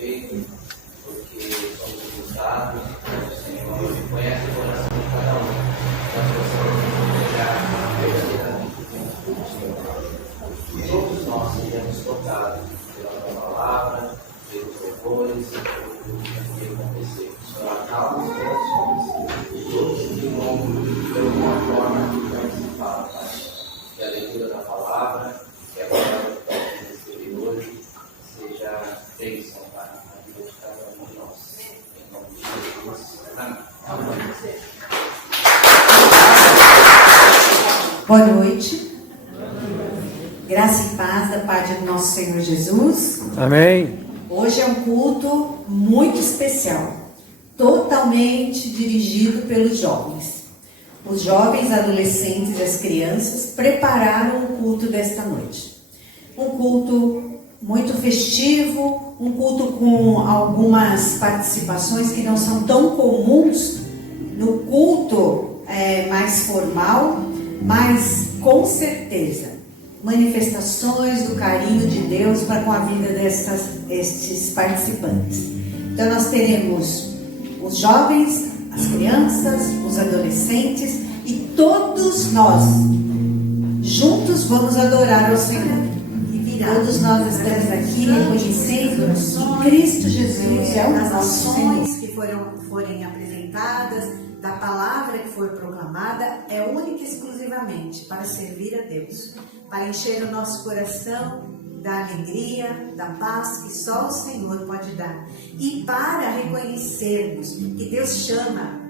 feito, porque somos limitados, mas o Senhor conhece o coração de cada um. Nós possamos entregar verdadeiramente o Senhor. Todos nós seremos tocados pela tua palavra, pelos louvores, pelo que acontecer. O Senhor acalma os corações e todos que vão, de alguma forma, participar, Pai. Que a leitura da palavra, que a palavra que vai receber hoje, seja bênção para a vida de cada um de nós. Em nome de Jesus. Amém. Boa noite. Graça e paz da parte do nosso Senhor Jesus. Amém. Hoje é um culto muito especial, totalmente dirigido pelos jovens. Os jovens, adolescentes e as crianças prepararam o culto desta noite. Um culto muito festivo, um culto com algumas participações que não são tão comuns no culto mais formal, mas com certeza manifestações do carinho de Deus para com a vida destes participantes. Então nós teremos os jovens, as crianças, os adolescentes e todos nós juntos vamos adorar ao Senhor. Todos nós estamos aqui reconhecendo que Cristo Jesus é o nosso Senhor. As ações que forem apresentadas, da palavra que for proclamada, é única e exclusivamente para servir a Deus, para encher o nosso coração da alegria, da paz que só o Senhor pode dar, e para reconhecermos que Deus chama,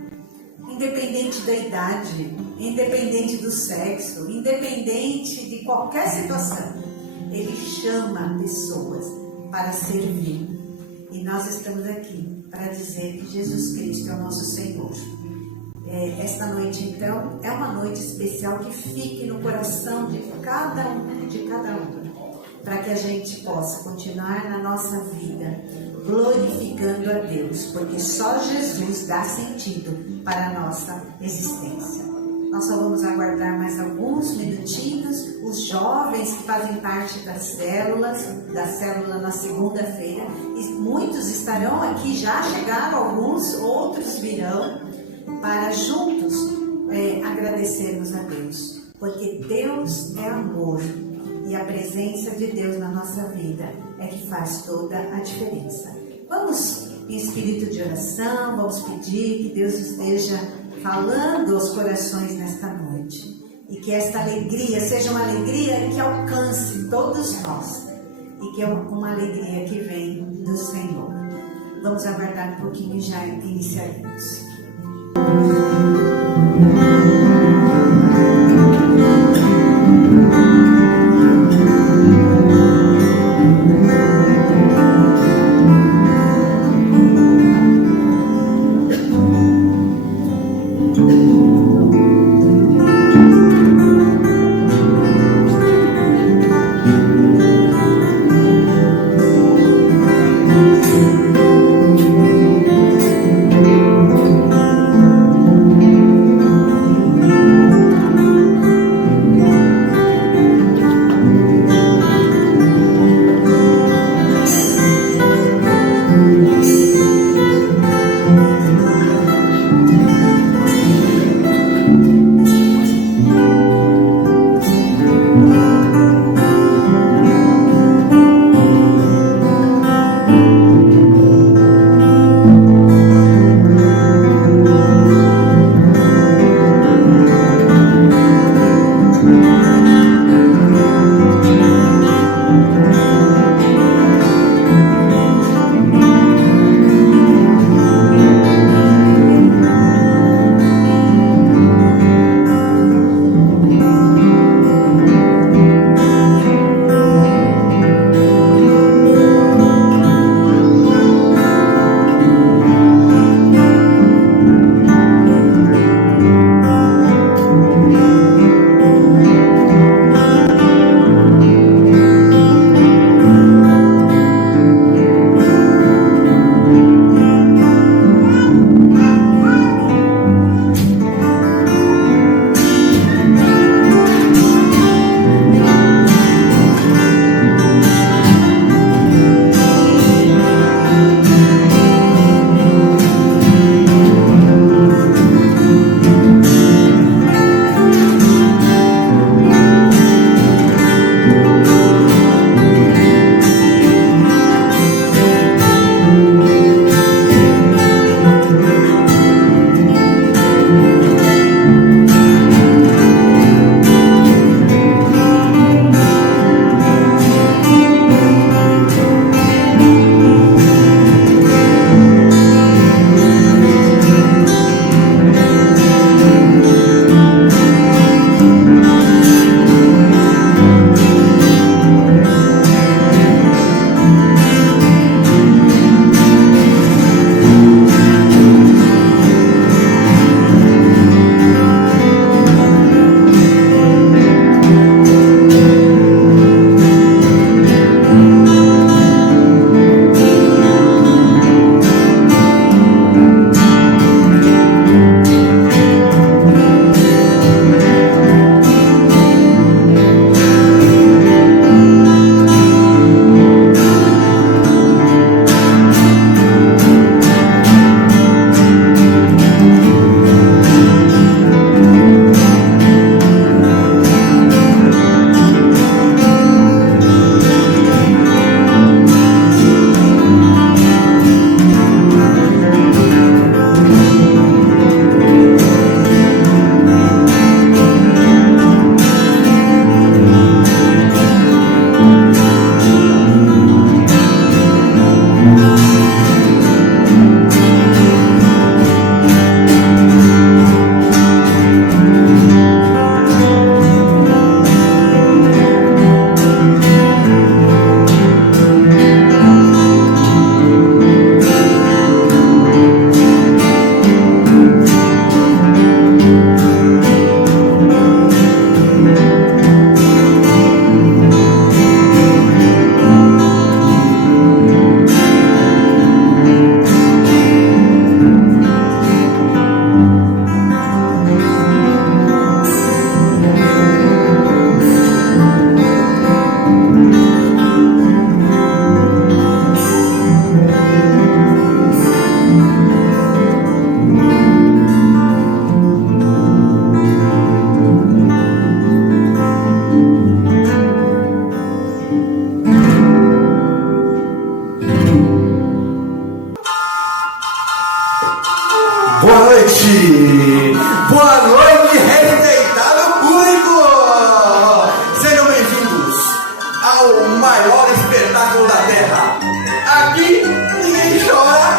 independente da idade, independente do sexo, independente de qualquer situação, Ele chama pessoas para servir. E nós estamos aqui para dizer que Jesus Cristo é o nosso Senhor. Esta noite, então, é uma noite especial que fique no coração de cada um, para que a gente possa continuar na nossa vida glorificando a Deus, porque só Jesus dá sentido para a nossa existência. Nós só vamos aguardar mais alguns minutinhos, os jovens que fazem parte da célula na segunda-feira, e muitos estarão aqui, já chegaram alguns, outros virão, para juntos agradecermos a Deus, porque Deus é amor e a presença de Deus na nossa vida é que faz toda a diferença. Vamos em espírito de oração, vamos pedir que Deus esteja falando aos corações nesta noite e que esta alegria seja uma alegria que alcance todos nós e que é uma alegria que vem do Senhor. Vamos aguardar um pouquinho e já iniciaremos. noite! Boa noite, respeitado público! Sejam bem-vindos ao maior espetáculo da Terra. Aqui ninguém chora,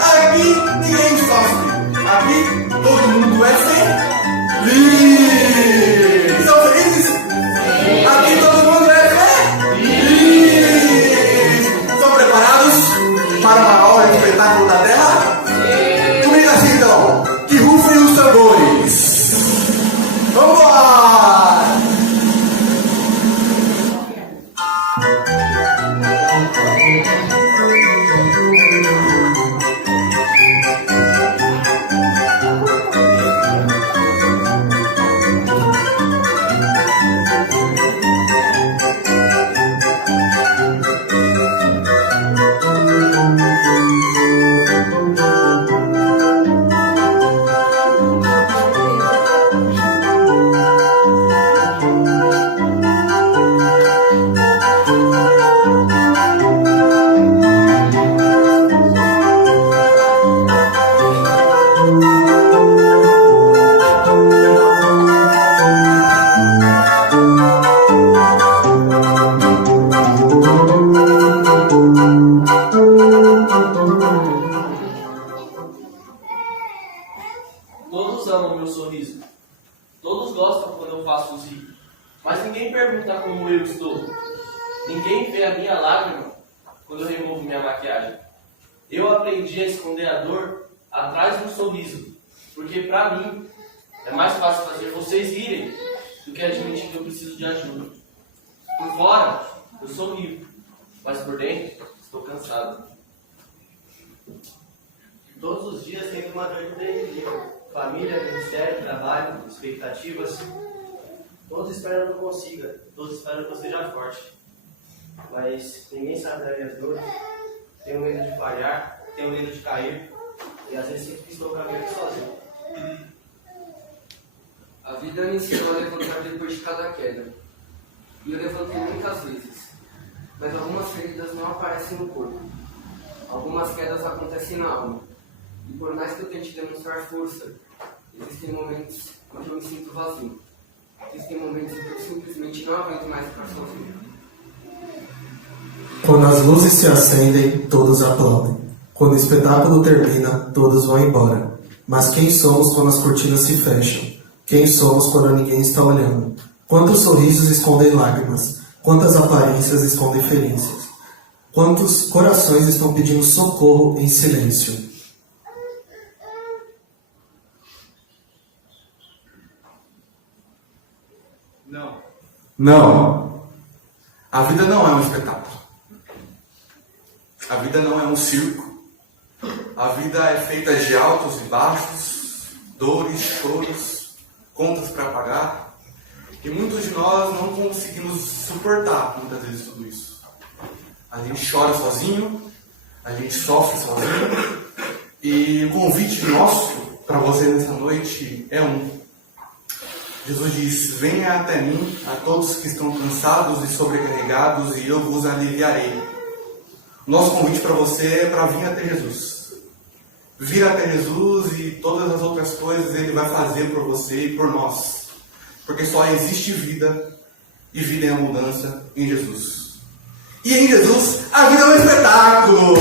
aqui ninguém sofre, aqui todo mundo é feliz. Estão felizes? Aqui todo mundo é feliz. Estão preparados para o maior espetáculo da Terra? Comigo assim então, que rufem os tambores. Vamos lá! Todos amam meu sorriso. Todos gostam quando eu faço rir. Mas ninguém pergunta como eu estou. Ninguém vê a minha lágrima quando eu removo minha maquiagem. Eu aprendi a esconder a dor atrás do sorriso. Porque pra mim é mais fácil fazer vocês rirem do que admitir que eu preciso de ajuda. Por fora, eu sorrio. Mas por dentro, estou cansado. Todos os dias tem uma dor de terrível. Família, ministério, trabalho, expectativas. Todos esperam que eu consiga, todos esperam que eu seja forte. Mas ninguém sabe das minhas dores. Tenho medo de falhar, tenho medo de cair. E às vezes sinto que estou caminhando sozinho. A vida me ensinou a levantar depois de cada queda. E eu levantei muitas vezes. Mas algumas feridas não aparecem no corpo. Algumas quedas acontecem na alma. E por mais que eu tente demonstrar força, existem momentos em que eu me sinto vazio. Existem momentos em que eu simplesmente não aguento mais ficar sozinho. Quando as luzes se acendem, todos aplaudem. Quando o espetáculo termina, todos vão embora. Mas quem somos quando as cortinas se fecham? Quem somos quando ninguém está olhando? Quantos sorrisos escondem lágrimas? Quantas aparências escondem feridas? Quantos corações estão pedindo socorro em silêncio? Não. A vida não é um espetáculo. A vida não é um circo. A vida é feita de altos e baixos, dores, choros, contas para pagar. E muitos de nós não conseguimos suportar muitas vezes tudo isso. A gente chora sozinho, a gente sofre sozinho. E o convite nosso para você nessa noite é um. Jesus diz: venha até mim, a todos que estão cansados e sobrecarregados, e eu vos aliviarei. Nosso convite para você é para vir até Jesus. Vir até Jesus e todas as outras coisas Ele vai fazer por você e por nós. Porque só existe vida, e vida é a mudança em Jesus. E em Jesus, a vida é um espetáculo!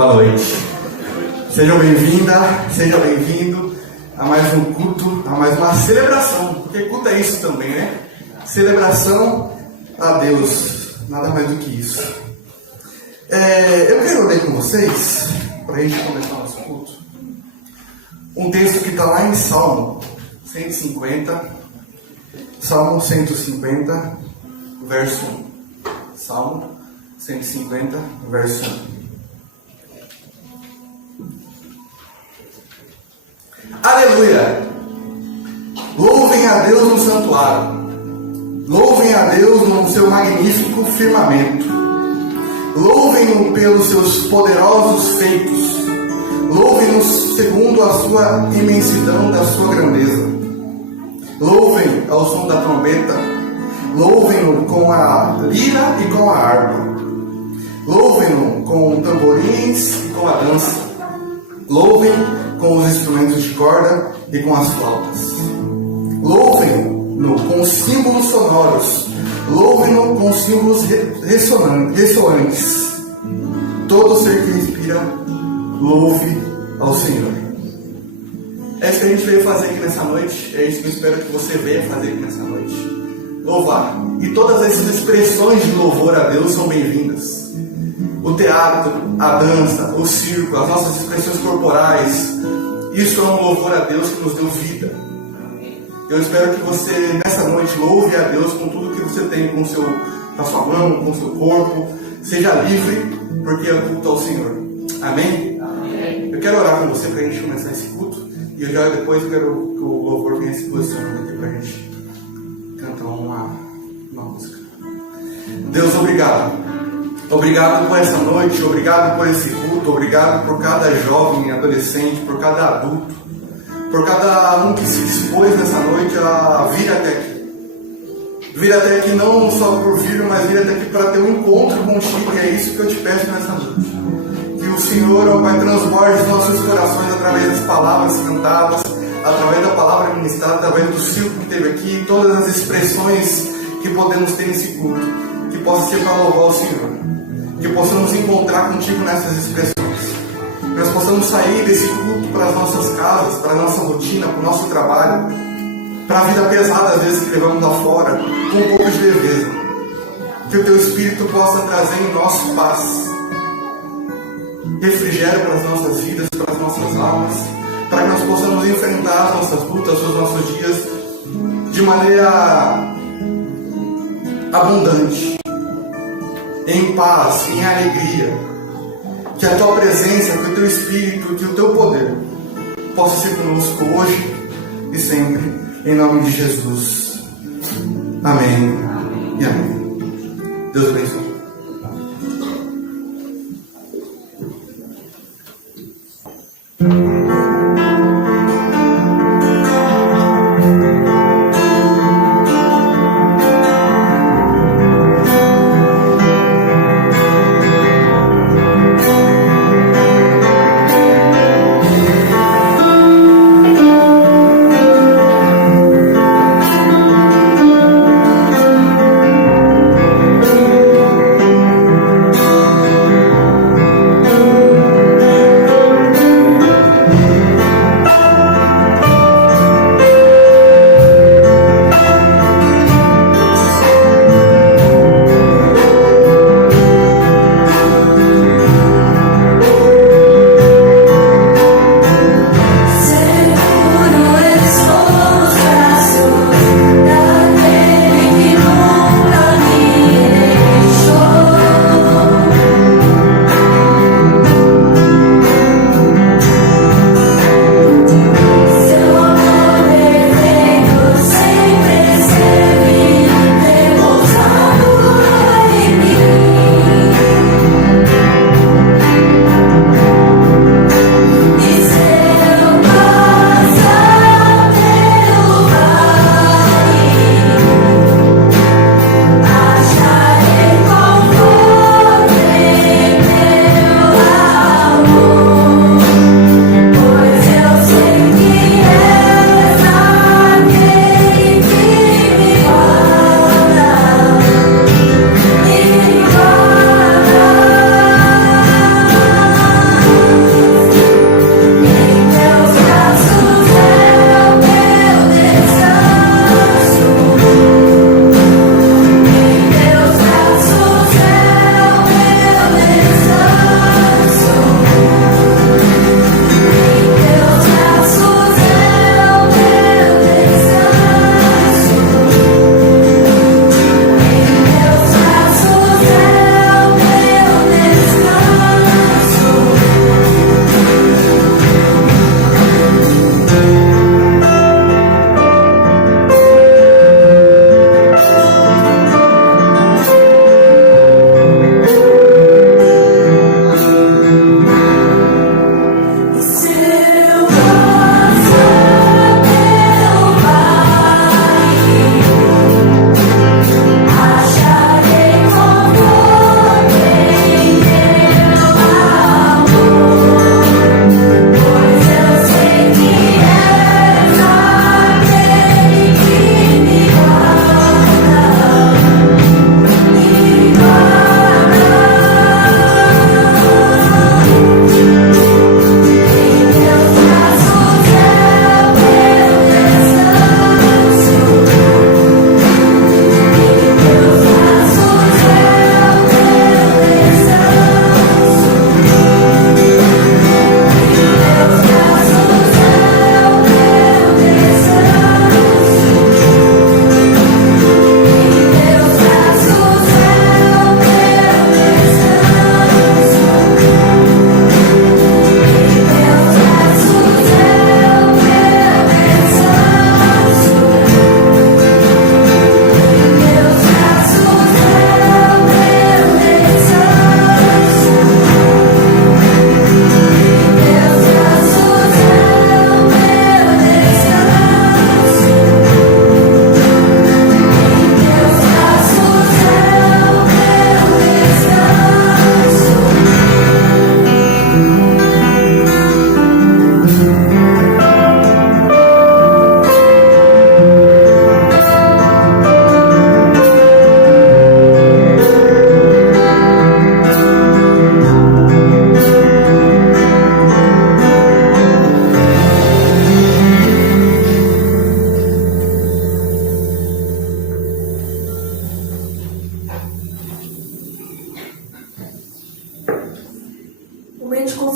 Boa noite. Seja bem-vinda, seja bem-vindo a mais um culto, a mais uma celebração, porque culto é isso também, né? Celebração a Deus, nada mais do que isso. Eu quero ler com vocês, para a gente começar o nosso culto, um texto que está lá em Salmo 150, Salmo 150, verso 1. Salmo 150, verso 1. Aleluia! Louvem a Deus no santuário. Louvem a Deus no seu magnífico firmamento. Louvem-no pelos seus poderosos feitos. Louvem-no segundo a sua imensidão da sua grandeza. Louvem ao som da trombeta. Louvem-no com a lira e com a harpa. Louvem-no com tamborins e com a dança. Louvem com os instrumentos de corda e com as flautas. Louvem-no com símbolos sonoros. Louvem-no com símbolos ressoantes. Todo ser que respira, louve ao Senhor. É isso que a gente veio fazer aqui nessa noite. É isso que eu espero que você venha fazer aqui nessa noite. Louvar. E todas essas expressões de louvor a Deus são bem-vindas. O teatro, a dança, o circo, as nossas expressões corporais, isso é um louvor a Deus que nos deu vida. Eu espero que você, nessa noite, louve a Deus com tudo que você tem, com a sua mão, com o seu corpo. Seja livre, porque é culto ao Senhor. Amém? Amém. Eu quero orar com você para a gente começar esse culto. E eu já depois quero que o louvor venha se posicionando aqui para a gente cantar uma música. Deus, obrigado. Obrigado por essa noite, obrigado por esse culto, obrigado por cada jovem, adolescente, por cada adulto, por cada um que se dispôs nessa noite a vir até aqui. Vir até aqui não só por vir, mas vir até aqui para ter um encontro contigo, e é isso que eu te peço nessa noite. Que o Senhor, ó Pai, transborde os nossos corações através das palavras cantadas, através da palavra ministrada, através do circo que teve aqui, todas as expressões que podemos ter nesse culto, que possa ser para louvar o Senhor. Que possamos encontrar contigo nessas expressões. Que nós possamos sair desse culto para as nossas casas, para a nossa rotina, para o nosso trabalho, para a vida pesada às vezes que levamos lá fora, com um pouco de leveza. Que o Teu Espírito possa trazer em nós paz, refrigério para as nossas vidas, para as nossas almas, para que nós possamos enfrentar as nossas lutas, os nossos dias de maneira abundante, em paz, em alegria. Que a Tua presença, que o Teu Espírito, que o Teu poder possa ser conosco hoje e sempre, em nome de Jesus. Amém. E amém. Deus abençoe.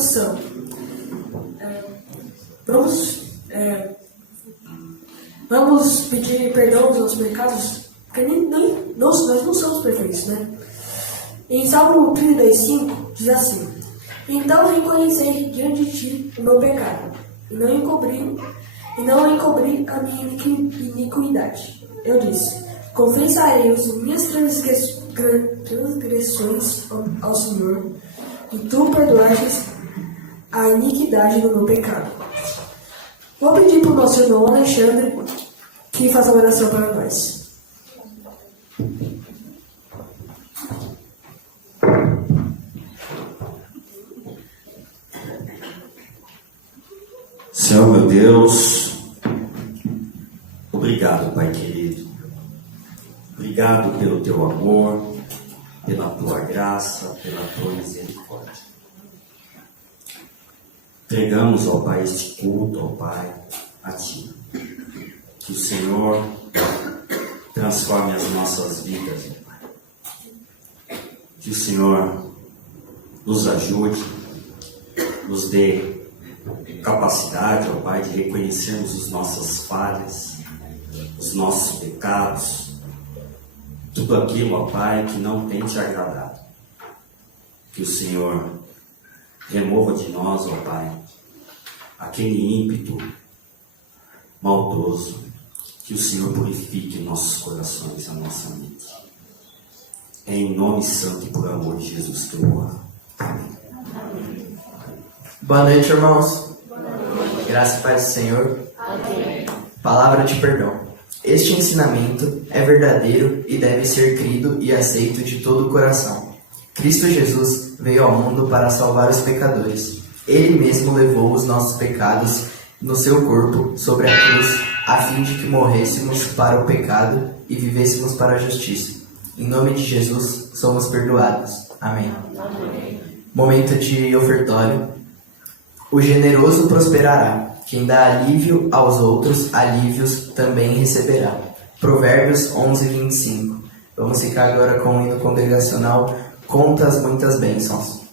discussão. Vamos pedir perdão aos nossos pecados, porque nós não somos perfeitos, né? Em Salmo 32:5 diz assim: então reconheci diante de ti o meu pecado, e não encobri a minha iniquidade. Eu disse: confessarei as minhas transgressões ao Senhor, e tu perdoaste a iniquidade do meu pecado. Vou pedir para o nosso irmão Alexandre que faça uma oração para nós. Senhor meu Deus, obrigado, Pai querido. Obrigado pelo teu amor, pela tua graça, pela tua misericórdia. Entregamos, ó Pai, este culto, ó Pai, a Ti. Que o Senhor transforme as nossas vidas, ó Pai. Que o Senhor nos ajude, nos dê capacidade, ó Pai, de reconhecermos as nossas falhas, os nossos pecados, tudo aquilo, ó Pai, que não tem te agradado. Que o Senhor remova de nós, ó Pai, aquele ímpeto maldoso. Que o Senhor purifique nossos corações, a nossa mente. É em nome santo e por amor de Jesus que eu oro. Amém. Boa noite, irmãos. Graça e paz do Senhor. Amém. Palavra de perdão. Este ensinamento é verdadeiro e deve ser crido e aceito de todo o coração. Cristo Jesus veio ao mundo para salvar os pecadores. Ele mesmo levou os nossos pecados no seu corpo sobre a cruz, a fim de que morrêssemos para o pecado e vivêssemos para a justiça. Em nome de Jesus, somos perdoados. Amém. Amém. Momento de ofertório. O generoso prosperará. Quem dá alívio aos outros, alívios também receberá. Provérbios 11:25. Vamos ficar agora com o hino congregacional Contas Muitas Bênçãos.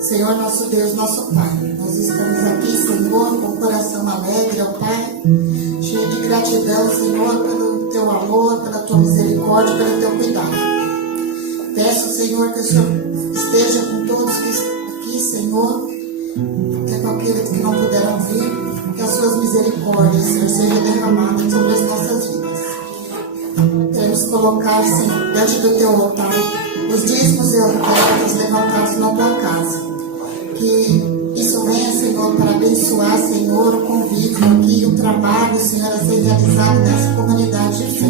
Senhor nosso Deus, nosso Pai, nós estamos aqui, Senhor, com o coração alegre, ó Pai, cheio de gratidão, Senhor, pelo Teu amor, pela Tua misericórdia, pelo Teu cuidado. Peço, Senhor, que o Senhor esteja com todos que estão aqui, Senhor, até com aqueles que não puderam vir, que as Suas misericórdias, Senhor, sejam derramadas sobre as nossas vidas. Queremos colocar, Senhor, diante do Teu altar, os dízimos e ofertas levantados na Tua casa. Que isso venha, Senhor, para abençoar, Senhor, o convívio aqui, o trabalho, Senhor, a ser realizado nessa comunidade de fé.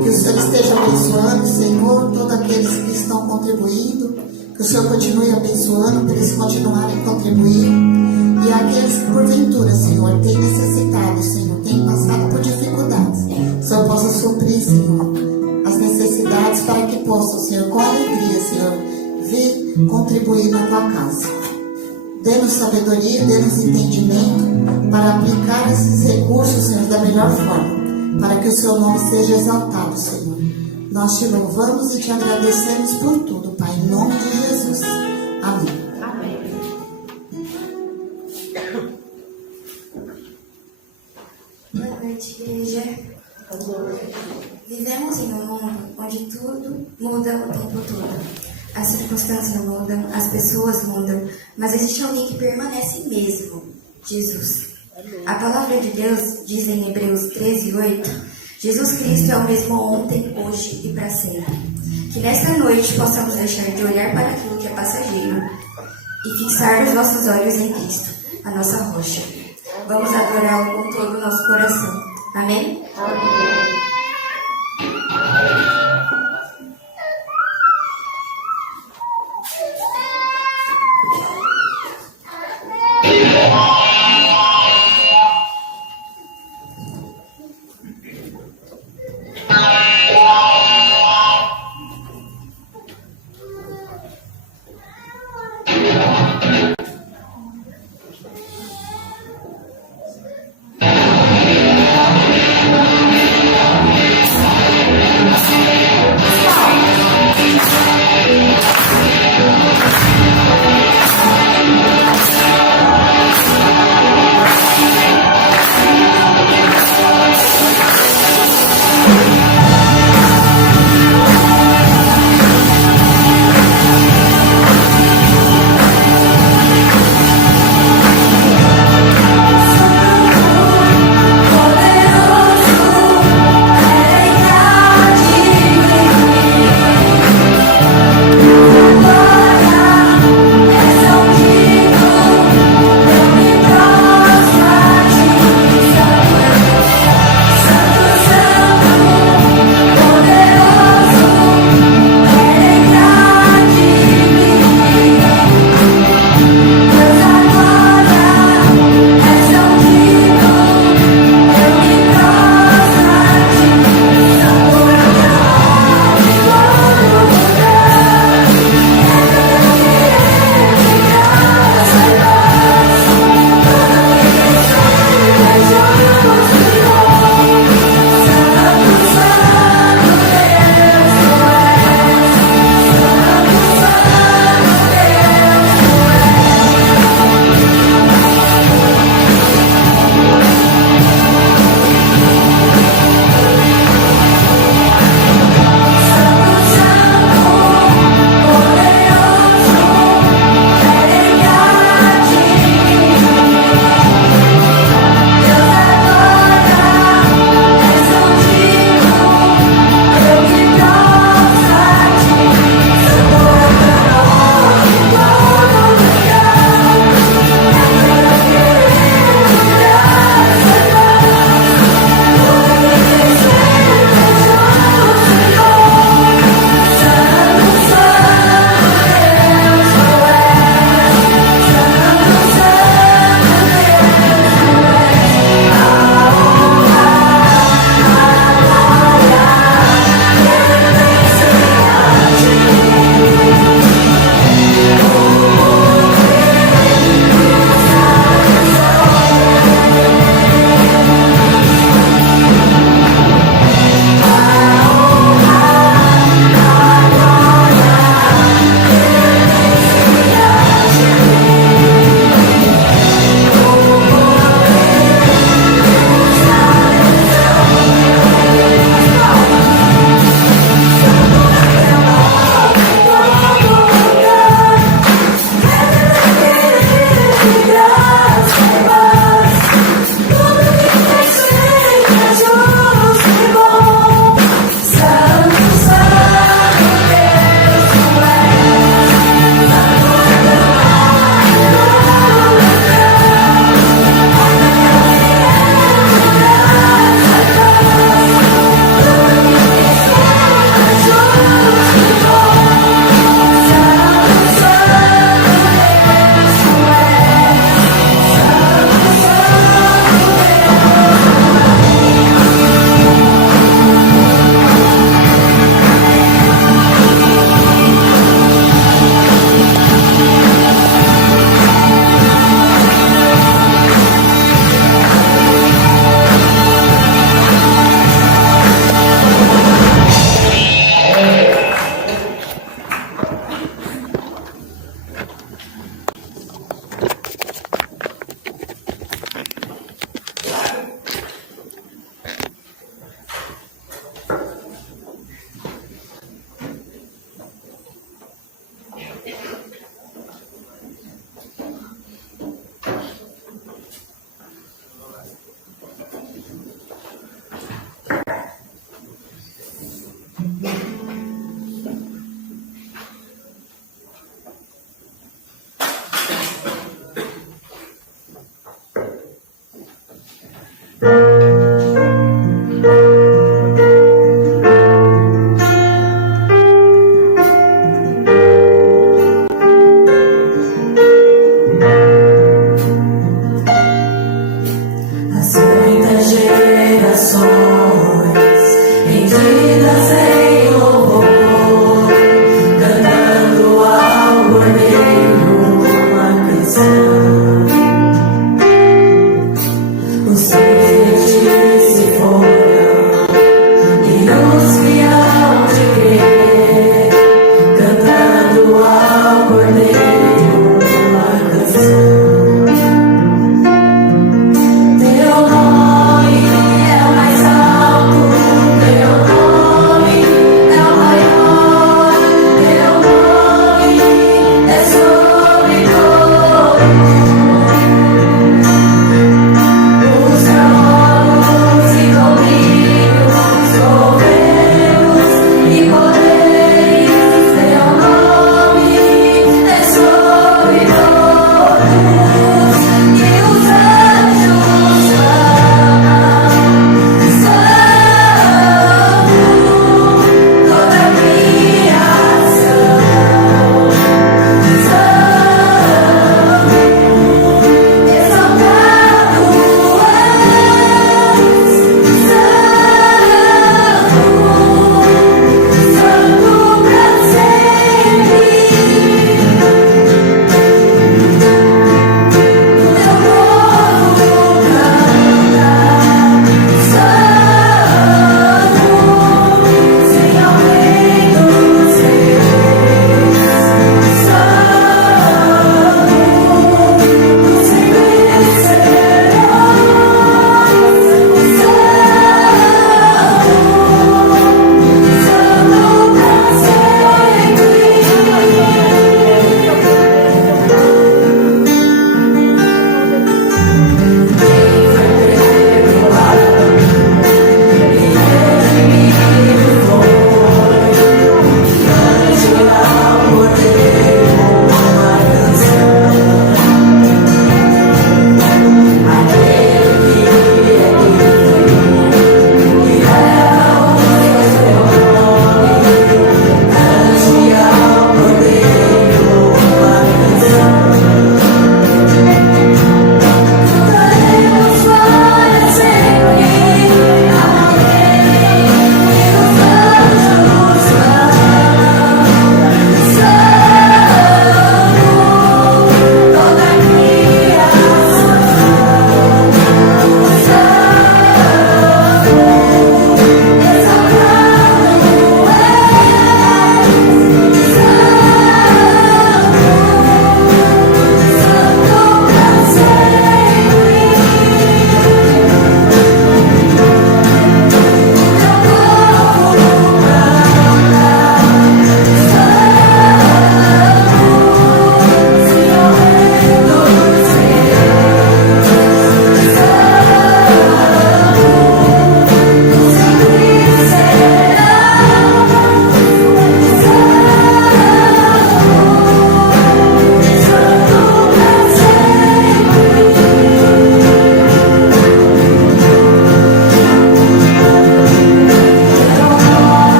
Que o Senhor esteja abençoando, Senhor, todos aqueles que estão contribuindo. Que o Senhor continue abençoando para eles continuarem contribuindo. E aqueles que, porventura, Senhor, têm necessitado, Senhor, têm passado por dificuldades. Que o Senhor possa suprir, Senhor, as necessidades para que possam, Senhor, com alegria, Senhor, vir contribuir na Tua casa. Dê-nos sabedoria, dê-nos entendimento para aplicar esses recursos, Senhor, da melhor forma, para que o Seu nome seja exaltado, Senhor. Nós Te louvamos e Te agradecemos por tudo, Pai, em nome de Jesus. Amém. Boa noite, igreja. Vivemos em um mundo onde tudo muda o tempo todo. As circunstâncias mudam, as pessoas mudam, mas existe alguém que permanece mesmo, Jesus. A palavra de Deus diz em Hebreus 13:8, Jesus Cristo é o mesmo ontem, hoje e para sempre. Que nesta noite possamos deixar de olhar para aquilo que é passageiro e fixar os nossos olhos em Cristo, a nossa rocha. Vamos adorá-lo com todo o nosso coração. Amém? Amém.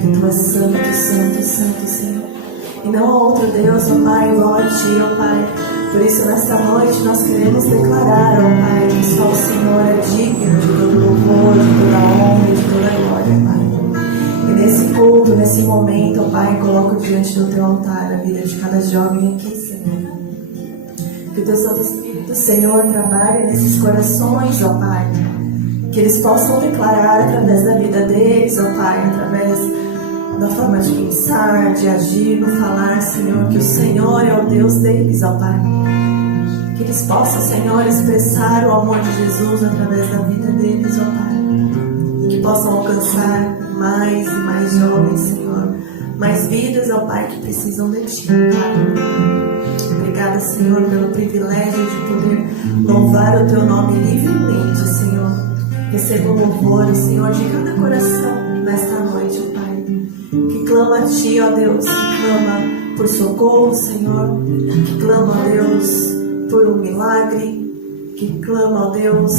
que Tu és santo, santo, santo, Senhor. E não há outro Deus, ó Pai, igual a Ti, ó Pai. Por isso, nesta noite, nós queremos declarar, ó Pai, que só o Senhor é digno de todo louvor, de toda honra e de toda glória, Pai. E nesse culto, nesse momento, ó Pai, coloco diante do Teu altar a vida de cada jovem aqui, Senhor. Que o Teu Santo Espírito, Senhor, trabalhe nesses corações, ó Pai. Que eles possam declarar através da vida deles, ó Pai, através da forma de pensar, de agir, no falar, Senhor, que o Senhor é o Deus deles, ó Pai. Que eles possam, Senhor, expressar o amor de Jesus através da vida deles, ó Pai. Que possam alcançar mais e mais jovens, Senhor. Mais vidas, ó Pai, que precisam de Ti, Pai. Obrigada, Senhor, pelo privilégio de poder louvar o Teu nome livremente, Senhor. Receba o louvor, Senhor, de cada coração nesta noite, ó Pai. Que clama a Ti, ó Deus, que clama por socorro, Senhor. Que clama, ó Deus, por um milagre. Que clama, ó Deus,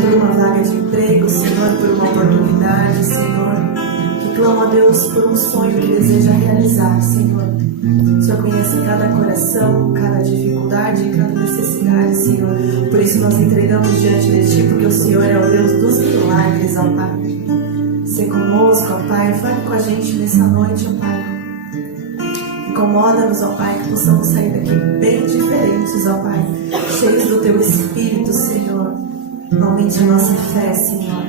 por uma vaga de emprego, Senhor, por uma oportunidade, Senhor. Que clama, ó Deus, por um sonho que deseja realizar, Senhor. O Senhor conhece cada coração, cada dificuldade, cada necessidade, Senhor. Por isso nós entregamos diante de Ti, porque o Senhor é o Deus dos milagres, ó Pai. Se conosco, ó Pai, fale com a gente nessa noite, ó Pai. Incomoda-nos, ó Pai, que possamos sair daqui bem diferentes, ó Pai, cheios do Teu Espírito, Senhor. Aumente a nossa fé, Senhor.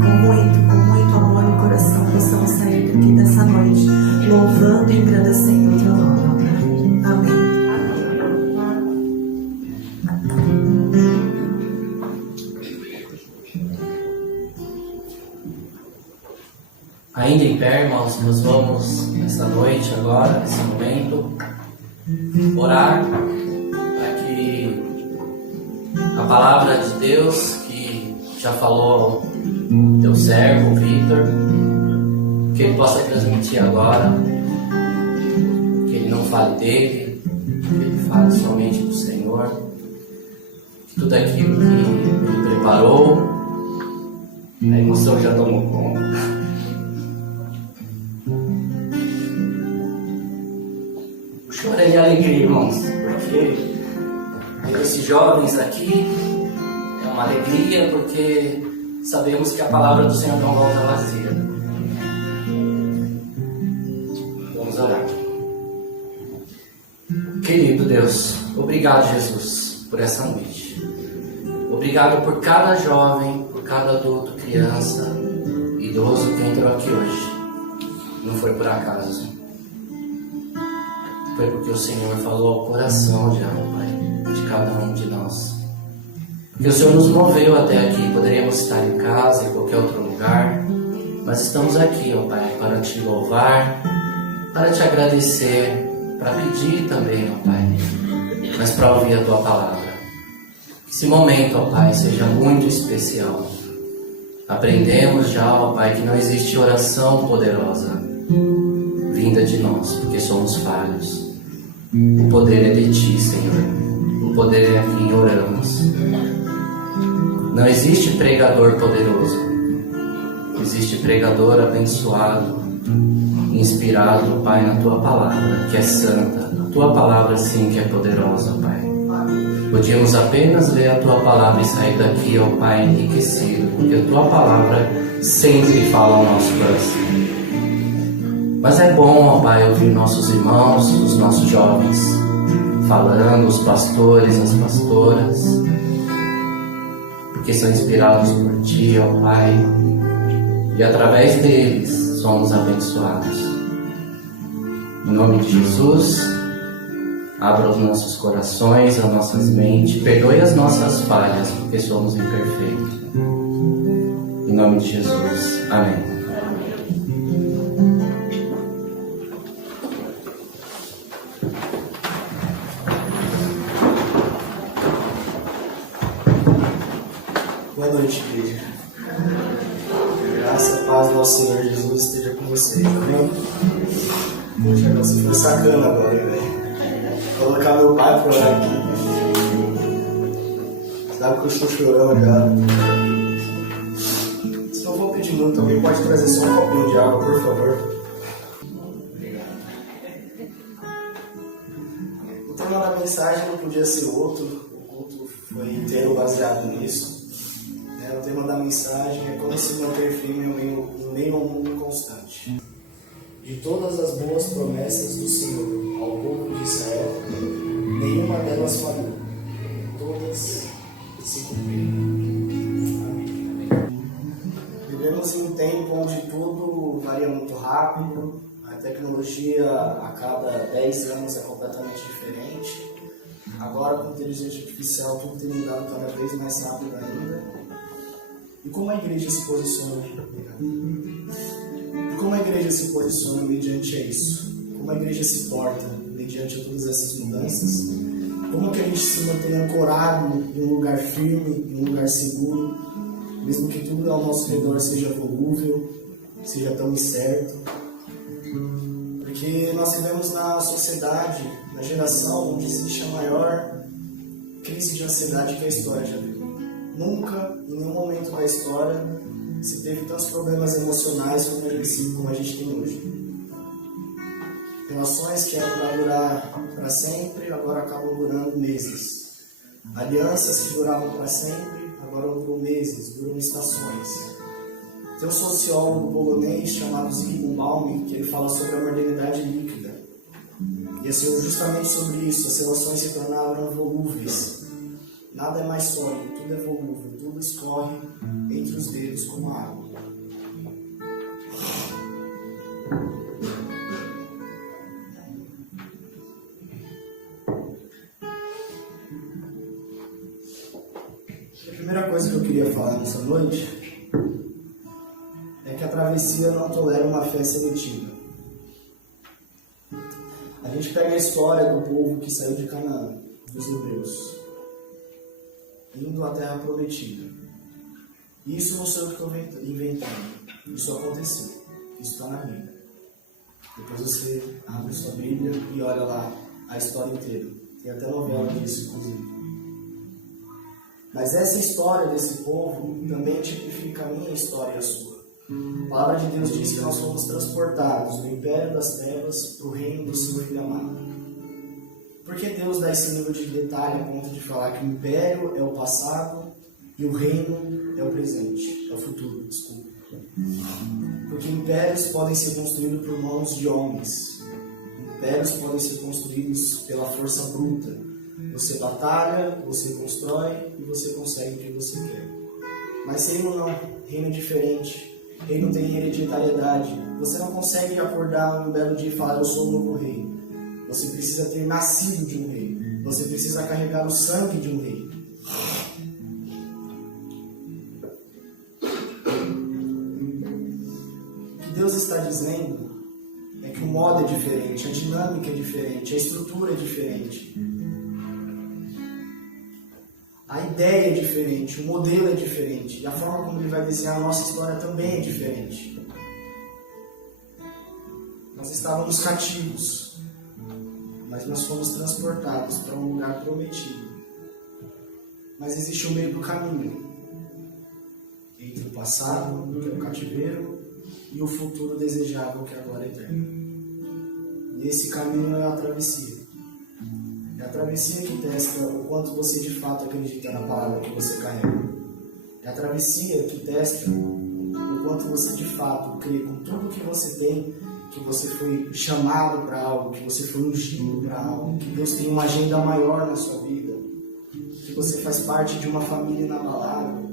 Com muito amor no coração, possamos sair daqui nessa noite, louvando e engrandecendo o Teu nome, ó Pai. Amém. Ainda em pé, irmãos, nós vamos nessa noite agora, nesse momento, orar para que a palavra de Deus que já falou ao teu servo, Victor, que ele possa transmitir agora, que ele não fale dele, que ele fale somente do Senhor, que tudo aquilo que ele preparou, a emoção já tomou conta. Chora de alegria, irmãos, porque ter esses jovens aqui é uma alegria, porque sabemos que a palavra do Senhor não volta vazia. Vamos orar. Querido Deus, obrigado, Jesus, por essa noite. Obrigado por cada jovem, por cada adulto, criança, idoso que entrou aqui hoje. Não foi por acaso, Senhor. Foi porque o Senhor falou ao coração já, Pai, de cada um de nós. Porque o Senhor nos moveu até aqui. Poderíamos estar em casa, em qualquer outro lugar, mas estamos aqui, ó Pai, para Te louvar, para Te agradecer, para pedir também, ó Pai, mas para ouvir a Tua palavra. Que esse momento, ó Pai, seja muito especial. Aprendemos já, ó Pai, que não existe oração poderosa vinda de nós, porque somos falhos. O poder é de Ti, Senhor. O poder é a quem oramos. Não existe pregador poderoso. Existe pregador abençoado, inspirado, Pai, na Tua palavra, que é santa. A Tua palavra, sim, que é poderosa, Pai. Podíamos apenas ler a Tua palavra e sair daqui, ó Pai, enriquecido, porque a Tua palavra sempre fala ao nosso coração. Mas é bom, ó Pai, ouvir nossos irmãos, os nossos jovens falando, os pastores, as pastoras, porque são inspirados por Ti, ó Pai, e através deles somos abençoados. Em nome de Jesus, abra os nossos corações, as nossas mentes, perdoe as nossas falhas, porque somos imperfeitos. Em nome de Jesus, amém. Boa noite, igreja. Graça, paz do nosso Senhor Jesus esteja com vocês, amém? Poxa, você foi sacana agora, hein, velho? Colocar meu pai pra orar aqui. Sabe que eu estou chorando já. Só vou pedir muito. Alguém pode trazer só um copinho de água, por favor? O tema da mensagem não podia ser outro. O culto foi inteiro baseado nisso. O tema da mensagem é como se manter firme em meio ao mundo inconstante. De todas as boas promessas do Senhor ao povo de Israel, nenhuma delas falhou. Todas se cumpriram. Vivemos em um tempo onde tudo varia muito rápido. A tecnologia a cada 10 anos é completamente diferente. Agora, com a inteligência artificial, tudo tem mudado cada vez mais rápido ainda. E como a igreja se posiciona? E como a igreja se posiciona mediante isso? Como a igreja se porta mediante todas essas mudanças? Como que a gente se mantém ancorado em um lugar firme, em um lugar seguro, mesmo que tudo ao nosso redor seja volúvel, seja tão incerto? Porque nós vivemos na sociedade, na geração onde existe a maior crise de ansiedade que a história já viu. Nunca, em nenhum momento da história, se teve tantos problemas emocionais como a gente tem hoje. Relações que eram para durar para sempre, agora acabam durando meses. Alianças que duravam para sempre, agora duram meses, duram estações. Tem um sociólogo polonês chamado Zygmunt Bauman, que ele fala sobre a modernidade líquida. E é justamente sobre isso, as relações se tornaram volúveis. Nada é mais sólido, tudo é volúvel, tudo escorre entre os dedos como água. A primeira coisa que eu queria falar nessa noite é que a travessia não tolera uma fé seletiva. A gente pega a história do povo que saiu de Canaã, dos hebreus, indo à Terra Prometida. E isso não sou eu que estou inventando. Isso aconteceu. Isso está na Bíblia. Depois você abre sua Bíblia e olha lá a história inteira. Tem até novela disso, inclusive. Mas essa história desse povo também tipifica a minha história e a sua. A palavra de Deus diz que nós fomos transportados do império das trevas para o reino do seu Filho amado. Por que Deus dá esse nível de detalhe a ponto de falar que o império é o passado e o reino é o presente, é o futuro, desculpa. Porque impérios podem ser construídos por mãos de homens. Impérios podem ser construídos pela força bruta. Você batalha, você constrói e você consegue o que você quer. Mas reino não, reino é diferente. Reino tem hereditariedade. Você não consegue acordar um belo dia e falar, eu sou o novo rei. Você precisa ter nascido de um rei. Você precisa carregar o sangue de um rei. O que Deus está dizendo é que o modo é diferente, a dinâmica é diferente, a estrutura é diferente. A ideia é diferente, o modelo é diferente. E a forma como Ele vai desenhar a nossa história também é diferente. Nós estávamos cativos, mas nós fomos transportados para um lugar prometido. Mas existe o meio do caminho entre o passado, que é o cativeiro, e o futuro desejável, que é a glória eterna. E esse caminho é a travessia. É a travessia que testa o quanto você de fato acredita na palavra que você carrega. É a travessia que testa o quanto você de fato crê com tudo que você tem, que você foi chamado para algo, que você foi ungido para algo, que Deus tem uma agenda maior na sua vida, que você faz parte de uma família inabalável,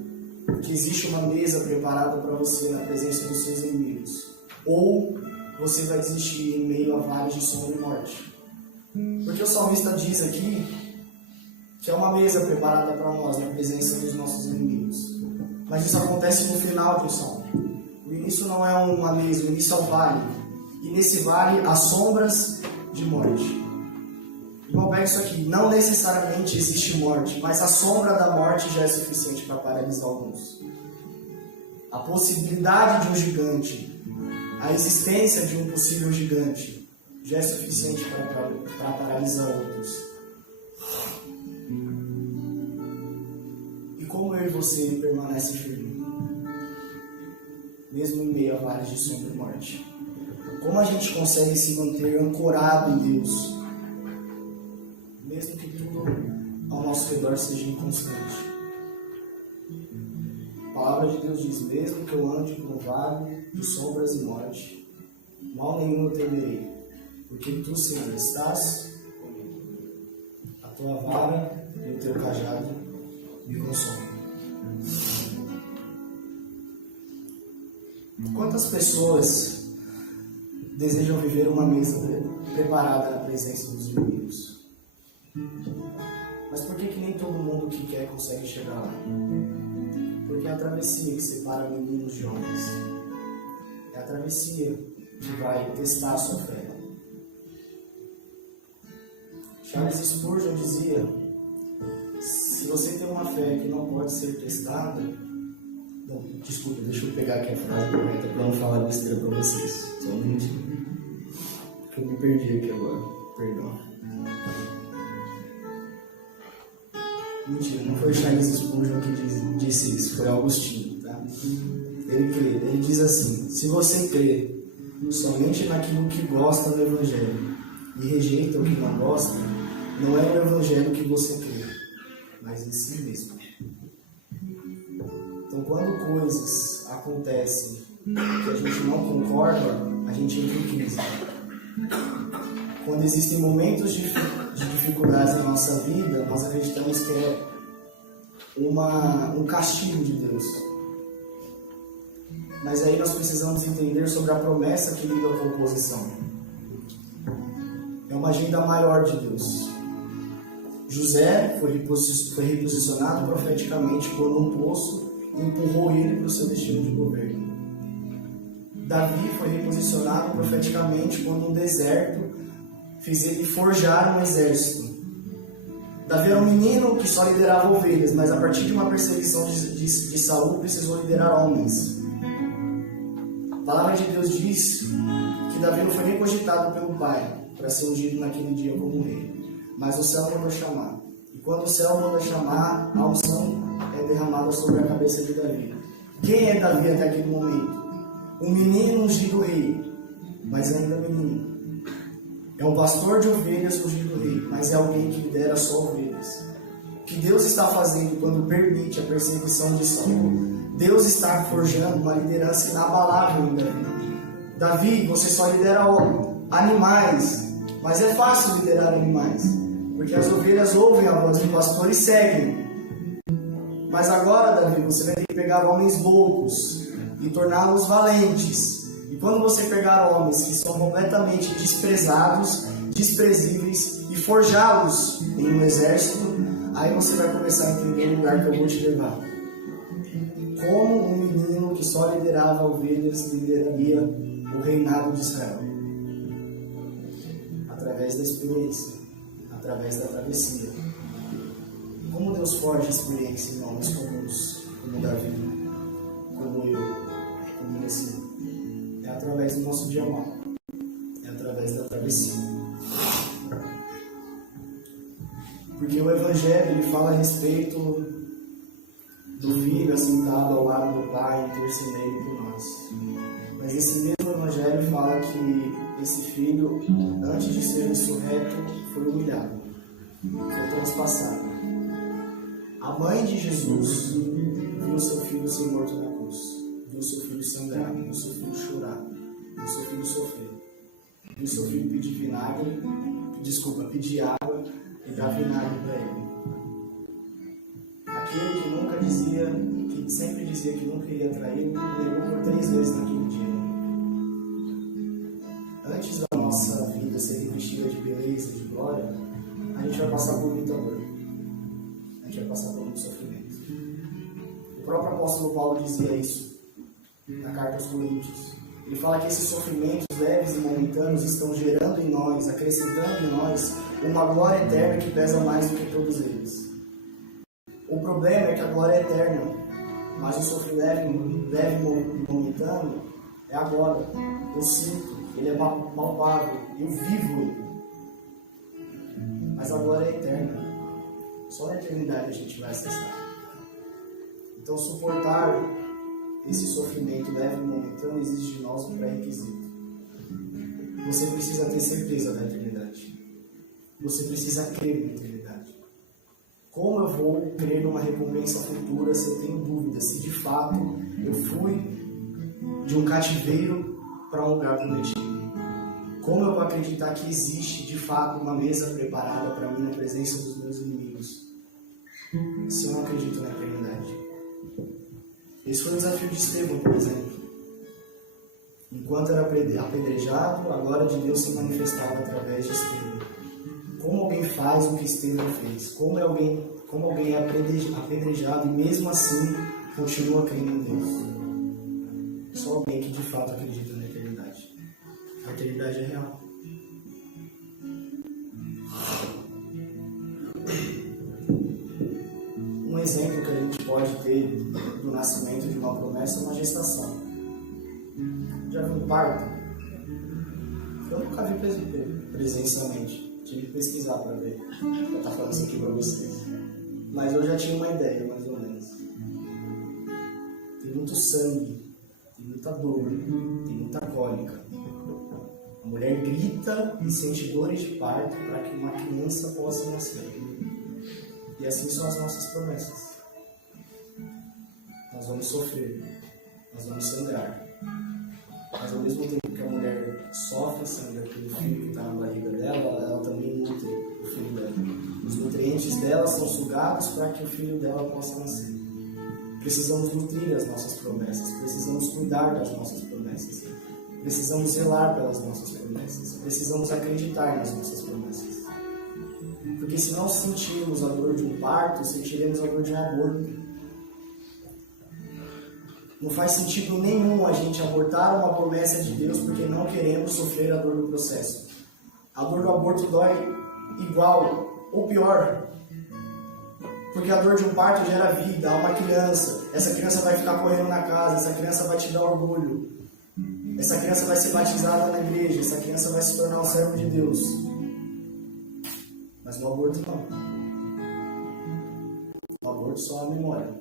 que existe uma mesa preparada para você na presença dos seus inimigos. Ou você vai desistir em meio a vales de sombra e morte. Porque o salmista diz aqui que é uma mesa preparada para nós na presença dos nossos inimigos. Mas isso acontece no final de um salmo. O início não é uma mesa, o início é um vale. E nesse vale há sombras de morte. Irmão, pega isso aqui. Não necessariamente existe morte, mas a sombra da morte já é suficiente para paralisar alguns. A possibilidade de um gigante, a existência de um possível gigante, já é suficiente para paralisar outros. E como eu e você permanece firme? mesmo em meio a vales de sombra e morte. Como a gente consegue se manter ancorado em Deus, mesmo que tudo ao nosso redor seja inconstante? A palavra de Deus diz: mesmo que eu ande por um vale de sombras e morte, mal nenhum eu temerei, porque tu, Senhor, estás comigo. A tua vara e o teu cajado me consomem. Quantas pessoas desejam viver uma mesa preparada na presença dos inimigos? Mas por que nem todo mundo que quer consegue chegar lá? Porque é a travessia que separa meninos de homens. É a travessia que vai testar a sua fé. Charles Spurgeon dizia: se você tem uma fé que não pode ser testada... Não, desculpa, deixa eu pegar aqui a frase correta para não falar besteira para vocês. Só um minutinho. Porque eu me perdi aqui agora. Perdão. Mentira, não foi Charles Spurgeon que disse isso, foi Agostinho, tá? Ele diz assim: se você crê somente naquilo que gosta do Evangelho e rejeita o que não gosta, não é o Evangelho que você crê, mas em si mesmo. Então, quando coisas acontecem que a gente não concorda, a gente entra em crise. Quando existem momentos de dificuldades na nossa vida, nós acreditamos que é um castigo de Deus. Mas aí nós precisamos entender sobre a promessa que liga com a oposição. É uma agenda maior de Deus. José foi reposicionado profeticamente quando um poço empurrou ele para o seu destino de governo. Davi foi reposicionado profeticamente quando um deserto fez ele forjar um exército. Davi era um menino que só liderava ovelhas, mas a partir de uma perseguição de Saul precisou liderar homens. A palavra de Deus diz que Davi não foi nem cogitado pelo pai para ser ungido naquele dia como rei, mas o céu mandou chamar. E quando o céu manda chamar, a unção é derramada sobre a cabeça de Davi. Quem é Davi até aquele momento? Um menino ungido rei, mas ainda menino. É um pastor de ovelhas ungido rei, mas é alguém que lidera só ovelhas. O que Deus está fazendo quando permite a perseguição de Saul? Deus está forjando uma liderança inabalável em Davi. Davi, você só lidera animais, mas é fácil liderar animais, porque as ovelhas ouvem a voz do pastor e seguem. Mas agora, Davi, você vai ter que pegar homens loucos e torná-los valentes. E quando você pegar homens que são completamente desprezados, desprezíveis e forjá-los em um exército, aí você vai começar a entender o lugar que eu vou te levar. Como um menino que só liderava ovelhas lideraria o reinado de Israel? Através da experiência, através da travessia. Como Deus forja a experiência em homens comuns, como Davi, como eu, como esse? É através do nosso dia mal, é através da travessia. Porque o Evangelho ele fala a respeito do Filho assentado ao lado do Pai, intercedendo por nós. Mas esse mesmo Evangelho fala que esse Filho, antes de ser ressurreto, foi humilhado, foi transpassado. A mãe de Jesus viu seu filho ser morto na cruz, viu seu filho sangrar, viu seu filho chorar, viu seu filho sofrer, viu seu filho pedir pedir água e dar vinagre para ele. Aquele que nunca dizia, que sempre dizia que nunca iria trair, negou por 3 vezes naquele dia. Antes da nossa vida ser revestida de beleza e de glória, a gente vai passar por muita dor. A gente vai passar por muito sofrimento. O próprio apóstolo Paulo dizia isso na carta aos Coríntios. Ele fala que esses sofrimentos leves e momentâneos estão gerando em nós, acrescentando em nós, uma glória eterna que pesa mais do que todos eles. O problema é que a glória é eterna, mas o sofrimento leve e momentâneo é agora. Eu sinto, ele é palpável, eu vivo ele. Mas a glória é eterna. Só na eternidade a gente vai acessar. Então suportar esse sofrimento leve e momentâneo exige de nós um pré-requisito. Você precisa ter certeza da eternidade. Você precisa crer na eternidade. Como eu vou crer numa recompensa futura se eu tenho dúvidas, se de fato eu fui de um cativeiro para um lugar prometido? Como eu vou acreditar que existe de fato uma mesa preparada para mim na presença dos meus inimigos, se eu não acredito na eternidade? Esse foi o desafio de Estevão, por exemplo. Enquanto era apedrejado, a glória de Deus se manifestava através de Estevão. Como alguém faz o que Estevão fez? Como alguém é apedrejado e mesmo assim continua crendo em Deus? Só alguém que de fato acredita na eternidade. A eternidade é real. Um exemplo que a gente pode ter do nascimento de uma promessa é uma gestação. Já viu um parto? Eu nunca vi presencialmente. Tive que pesquisar para ver. Eu estar falando isso aqui para vocês. Mas eu já tinha uma ideia, mais ou menos. Tem muito sangue, tem muita dor, tem muita cólica. A mulher grita e sente dores de parto para que uma criança possa nascer. E assim são as nossas promessas. Nós vamos sofrer, nós vamos sangrar. Mas ao mesmo tempo que a mulher sofre e sangra pelo filho que está na barriga dela, ela também nutre o filho dela. Os nutrientes dela são sugados para que o filho dela possa nascer. Precisamos nutrir as nossas promessas, precisamos cuidar das nossas promessas, precisamos zelar pelas nossas promessas, precisamos acreditar nas nossas promessas. Porque se não sentirmos a dor de um parto, sentiremos a dor de um aborto. Não faz sentido nenhum a gente abortar uma promessa de Deus porque não queremos sofrer a dor do processo. A dor do aborto dói igual, ou pior. Porque a dor de um parto gera vida a uma criança. Essa criança vai ficar correndo na casa, essa criança vai te dar orgulho. Essa criança vai ser batizada na igreja, essa criança vai se tornar um servo de Deus. Mas no aborto não. O aborto só é uma memória.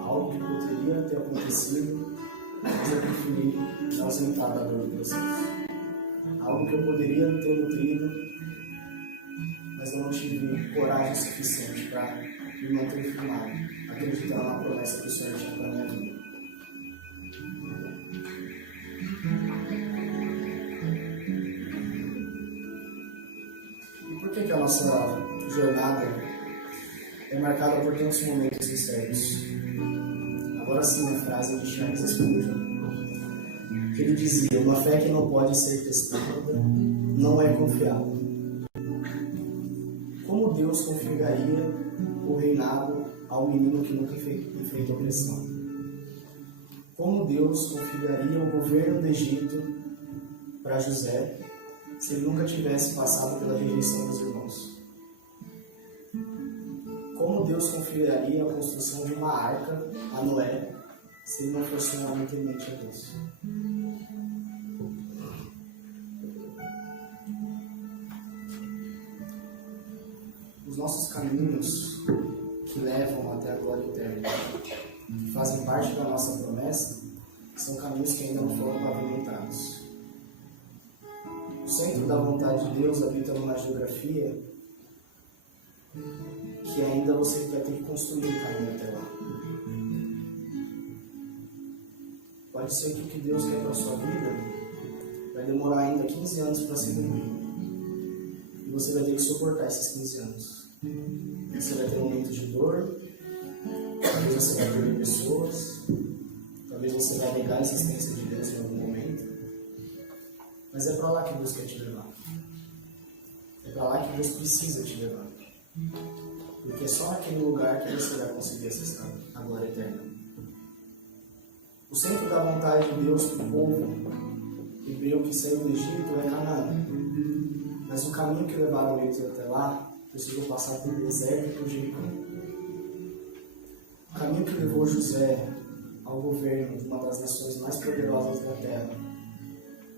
Algo que poderia ter acontecido, mas eu preferi me ausentar da dor do processo. Algo que eu poderia ter nutrido, mas eu não tive coragem suficiente para me manter firmado, acreditando na promessa que o Senhor tinha para a minha vida. E por que a nossa jornada é marcada por tantos momentos incertos? Agora sim, a frase de Charles Spurgeon, que ele dizia: uma fé que não pode ser testada não é confiável. Como Deus confiaria o reinado ao menino que nunca enfrentou opressão? Como Deus confiaria o governo do Egito para José se ele nunca tivesse passado pela rejeição dos irmãos? Como Deus confiaria a construção de uma arca a Noé se ele não fosse um homem temente a Deus? Os nossos caminhos que levam até a glória eterna, que fazem parte da nossa promessa, são caminhos que ainda não foram pavimentados. O centro da vontade de Deus habita numa geografia que ainda você vai ter que construir um caminho até lá. Pode ser que o que Deus quer para a sua vida vai demorar ainda 15 anos para se cumprir. E você vai ter que suportar esses 15 anos. Você vai ter momentos de dor, talvez você vai perder pessoas, talvez você vai negar a existência de Deus em algum momento. Mas é para lá que Deus quer te levar. É para lá que Deus precisa te levar. Porque é só naquele lugar que você vai conseguir acessar a glória eterna. O centro da vontade de Deus para o povo hebreu que saiu do Egito é Canaã. Mas o caminho que levaram eles até lá precisou passar pelo deserto e por Jericó. O caminho que levou José ao governo de uma das nações mais poderosas da terra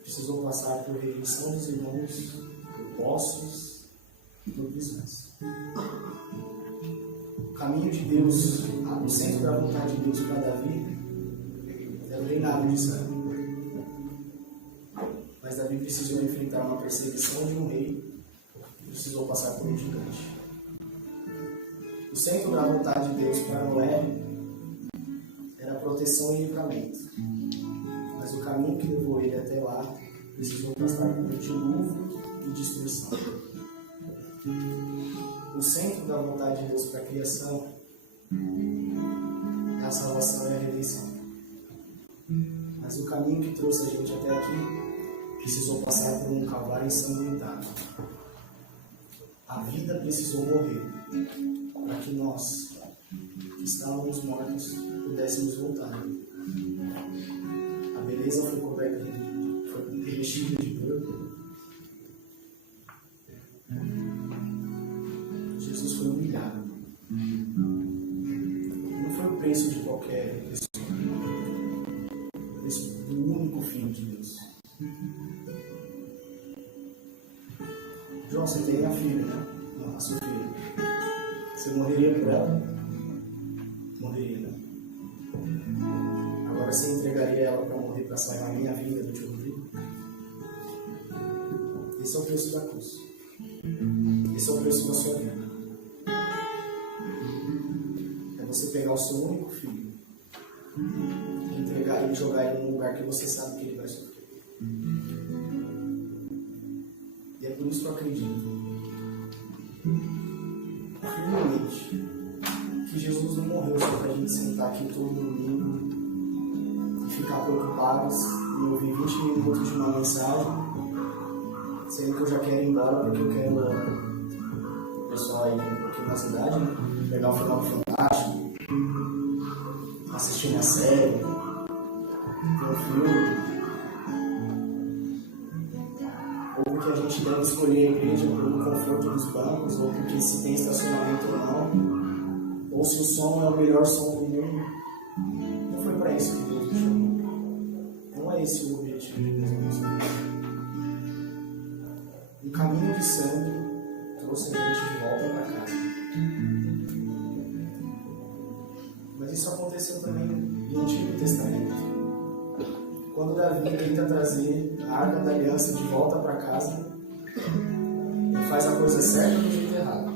precisou passar por rejeição dos irmãos, por poços e por prisões. O caminho de Deus, o centro da vontade de Deus para Davi, reinado de Israel. Mas Davi precisou enfrentar uma perseguição de um rei, precisou passar por um gigante. O centro da vontade de Deus para Noé era proteção e livramento. Mas o caminho que levou ele até lá precisou passar por um dilúvio e destruição. O centro da vontade de Deus para a criação é a salvação e a redenção. Mas o caminho que trouxe a gente até aqui precisou passar por um calvário ensanguentado. A vida precisou morrer para que nós, que estávamos mortos, pudéssemos voltar. A beleza foi coberta foi revestida de dor. Jesus foi humilhado. Não foi o preço de qualquer pessoa. O preço do único Filho de Deus. João, você tem a filha, né? Não, a sua filha. Você morreria por ela? Morreria, né? Agora você entregaria ela para morrer para salvar a minha vida do teu Rodrigo? Esse é o preço da cruz. Esse é o preço da sua vida. É você pegar o seu único filho, entregar ele e jogar ele num lugar que você sabe que ele vai sofrer. E é por isso que eu acredito firmemente que Jesus não morreu só para a gente sentar aqui todo domingo e ficar preocupados e ouvir 20 minutos de uma mensagem, sendo que eu já quero ir embora porque eu quero o pessoal aí um pouquinho mais idade, né? Pegar o final fantástico, assistir uma série, ver um filme. Ou porque a gente deve escolher a igreja pelo conforto dos bancos, ou porque se tem estacionamento ou não, ou se o som é o melhor som do mundo. Não foi para isso que Deus nos chamou. Não é esse o objetivo de Deus nos chamou. Um caminho de sangue trouxe a gente de volta para casa. Mas isso aconteceu também no Antigo Testamento. Quando Davi tenta trazer a Arca da Aliança de volta para casa, ele faz a coisa certa do jeito errado.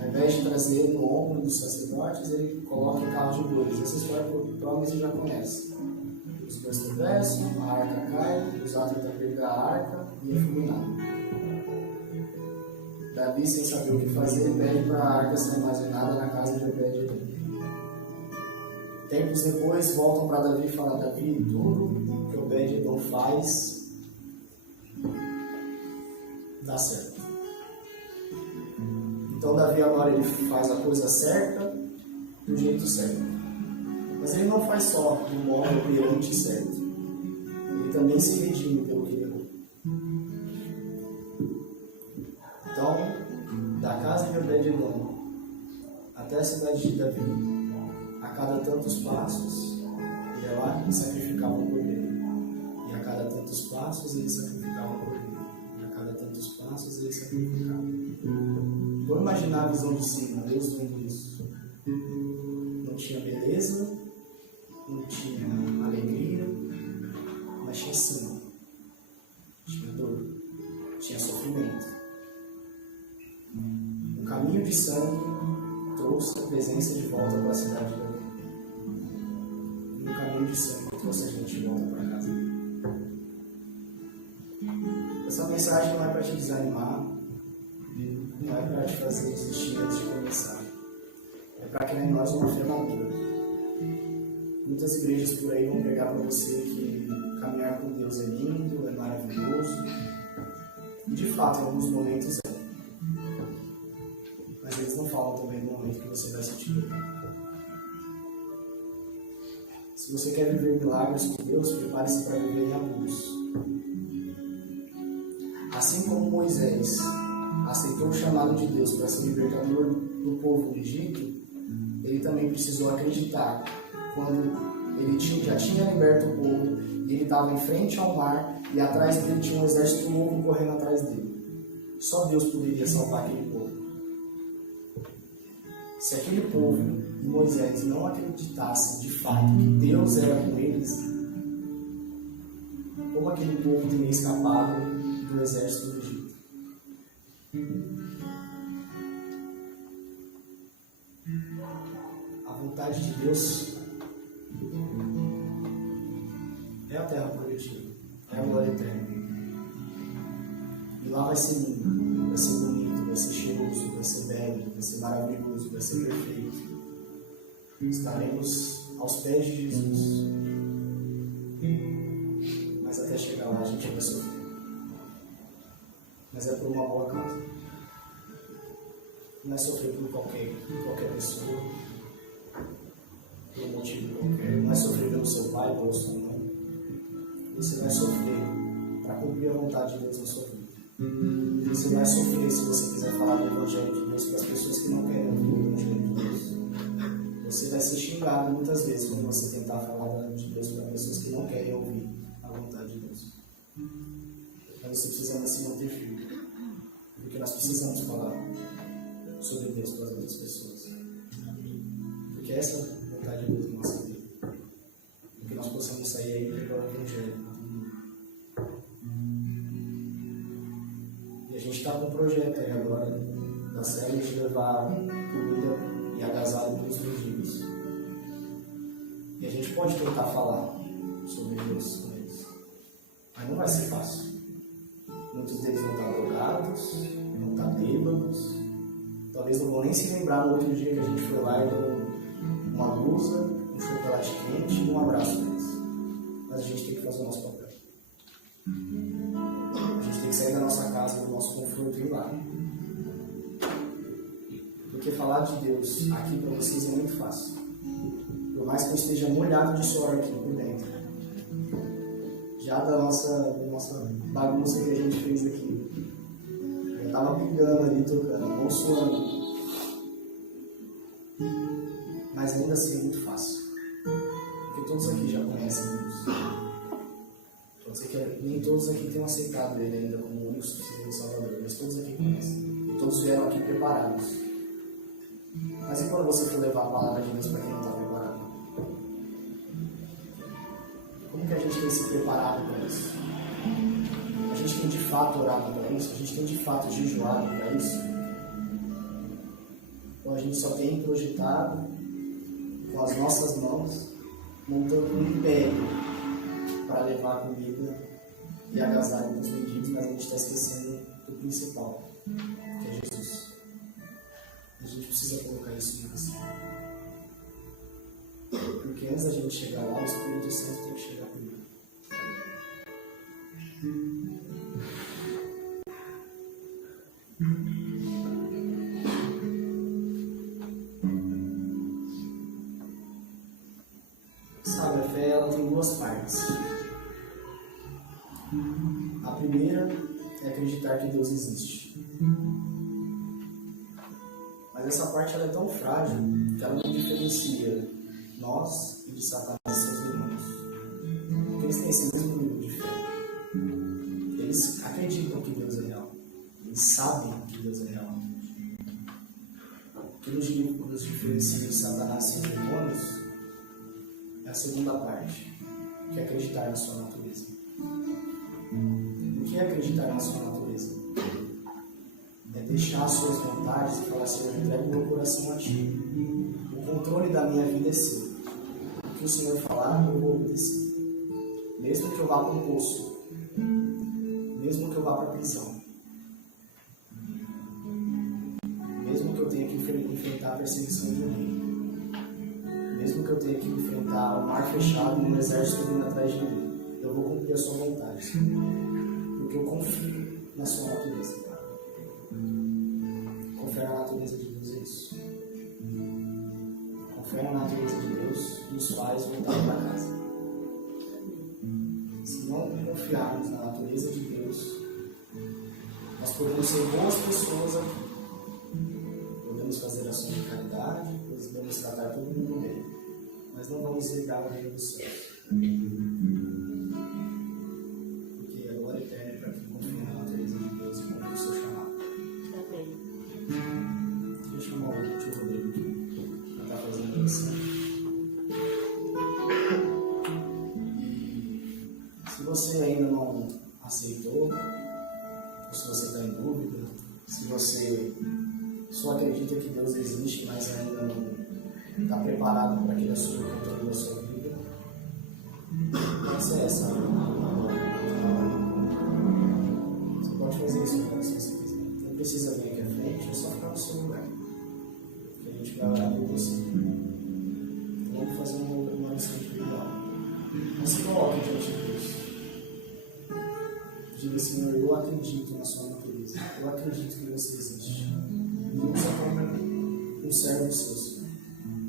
Ao invés de trazer no ombro dos sacerdotes, ele coloca em carro de bois. Essa história provavelmente você já conhece. Os bois tropeçam, a arca cai, os atos tentam pegar a arca e é fulminado. Davi, sem saber o que fazer, pede para a arca ser armazenada na casa de Obed-Edom. Tempos depois, voltam para Davi e falam: Davi, tudo que Obed-Edom faz dá certo. Então Davi agora ele faz a coisa certa do jeito certo. Mas ele não faz só do modo operante certo. Ele também se redime pelo que ele errou. Então, da casa de Obed-Edom até a cidade de Davi, a cada tantos passos, ele ia lá e sacrificava um cordeiro. E a cada tantos passos, ele sacrificava um cordeiro. E a cada tantos passos, ele sacrificava. Vamos imaginar a visão de cima, Deus vendo isso. Não tinha beleza, não tinha alegria, mas tinha sangue, tinha dor, tinha sofrimento. O caminho de sangue trouxe a presença de volta para a cidade de Davi. E o caminho de sangue trouxe a gente de volta para casa. Essa mensagem não é para te desanimar, não é para te fazer desistir antes de começar. É para criar em nós uma fé madura. Muitas igrejas por aí vão pegar para você que caminhar com Deus é lindo, é maravilhoso. E de fato, em alguns momentos é. Mas eles não falam também do momento que você vai sentir. Se você quer viver milagres com Deus, prepare-se para viver em abusos. Assim como Moisés aceitou o chamado de Deus para ser libertador do povo do Egito, ele também precisou acreditar quando ele já tinha liberto o povo e ele estava em frente ao mar e atrás dele tinha um exército louco correndo atrás dele. Só Deus poderia salvar aquele povo. Se aquele povo de Moisés não acreditasse de fato que Deus era com eles, como aquele povo teria escapado do exército do Egito? A vontade de Deus é a terra prometida, é a glória eterna. E lá vai ser lindo, vai ser bonito, vai ser cheiroso, vai ser belo, vai ser maravilhoso, vai ser perfeito. Estaremos aos pés de Jesus. Mas até chegar lá a gente vai sofrer. Mas é por uma boa causa. Não é sofrer por qualquer pessoa, por um motivo qualquer. Não é sofrer pelo seu pai, pela sua mãe. Você vai sofrer para cumprir a vontade de Deus na sua vida. Você vai sofrer se você quiser falar do Evangelho de Deus para as pessoas que não querem ouvir o Evangelho de Deus. Você vai ser xingado muitas vezes quando você tentar falar de Deus para pessoas que não querem ouvir a vontade de Deus. Mas você precisa se manter firme. Porque nós precisamos falar sobre Deus para as outras pessoas. Porque essa é a vontade de Deus na nossa vida. Que nós possamos sair aí e pregar o Evangelho. E a gente está com um projeto aí agora, da série de levar comida e agasalho para os mendigos. E a gente pode tentar falar sobre Deus com eles. Mas não vai ser fácil. Muitos deles vão estar drogados, vão estar bêbados. Talvez não vão nem se lembrar no outro dia que a gente foi lá e deu uma blusa, um chocolate quente e um abraço deles. Mas a gente tem que fazer o nosso papel. A gente tem que sair da nossa casa, do nosso conforto e ir lá. Porque falar de Deus aqui para vocês é muito fácil. Por mais que eu esteja molhado de suor aqui por dentro. Já da nossa bagunça que a gente fez aqui. Eu estava pingando ali, tocando, não suando. Mas ainda assim é muito fácil. Porque todos aqui já conhecem Deus. Pode ser que nem todos aqui tenham aceitado Ele ainda como o único suficiente Salvador, mas todos aqui conhecem. E todos vieram aqui preparados. Mas e quando você for levar a palavra de Deus para quem não está preparado? Como que a gente tem se preparado para isso? A gente tem de fato orado para isso? A gente tem de fato jejuado para isso? Ou a gente só tem projetado com as nossas mãos, montando um império para levar comida e agasalho para os mendigos, mas a gente está esquecendo do principal, que é Jesus. A gente precisa colocar isso em você. Porque antes da gente chegar lá, o Espírito Santo tem que chegar primeiro. Sabe, a fé ela tem duas partes. A primeira é acreditar que Deus existe. Mas essa parte ela é tão frágil que ela não diferencia nós e de Satanás e seus irmãos. Porque eles têm esse mesmo nível de fé. Eles acreditam que Deus é real. Eles sabem que Deus é real. O que nos diferencia de Satanás e seus irmãos é a segunda parte, que é acreditar na sua natureza. O que é acreditar na sua natureza? É deixar as suas vontades e falar assim: eu entrego meu coração a ti. O controle da minha vida é seu. O que o Senhor falar, eu vou obedecer. Mesmo que eu vá para um poço, mesmo que eu vá para a prisão, mesmo que eu tenha que enfrentar a perseguição de um rei, mesmo que eu tenha que enfrentar o mar fechado e um exército vindo atrás de mim, eu vou cumprir a sua vontade. Porque eu confio na sua natureza. Confiar na natureza de Deus é isso. Confiar na natureza de Deus nos faz voltar para casa. Se não confiarmos na natureza de Deus, nós podemos ser boas pessoas aqui. Podemos fazer ações de caridade, podemos tratar todo mundo bem, mas não vamos ligar o reino dos céus. Porque a glória eterna é para quem confia na natureza de Deus e cumpre o seu chamado. Amém. Deixa eu chamar o tio Rodrigo aqui. você ainda não aceitou, ou se você está em dúvida, se você só acredita que Deus existe, mas ainda não está preparado para que Ele assuma o controle da sua vida, essa é essa. Você pode fazer isso agora se você quiser. Não precisa vir aqui à frente, é só ficar no seu lugar. Que a gente vai orar por você. Vamos fazer uma oração individual. Mas se coloque diante de Deus. Diga, Senhor, eu acredito na sua natureza. Eu acredito que você existe. Me usa como um servo seu.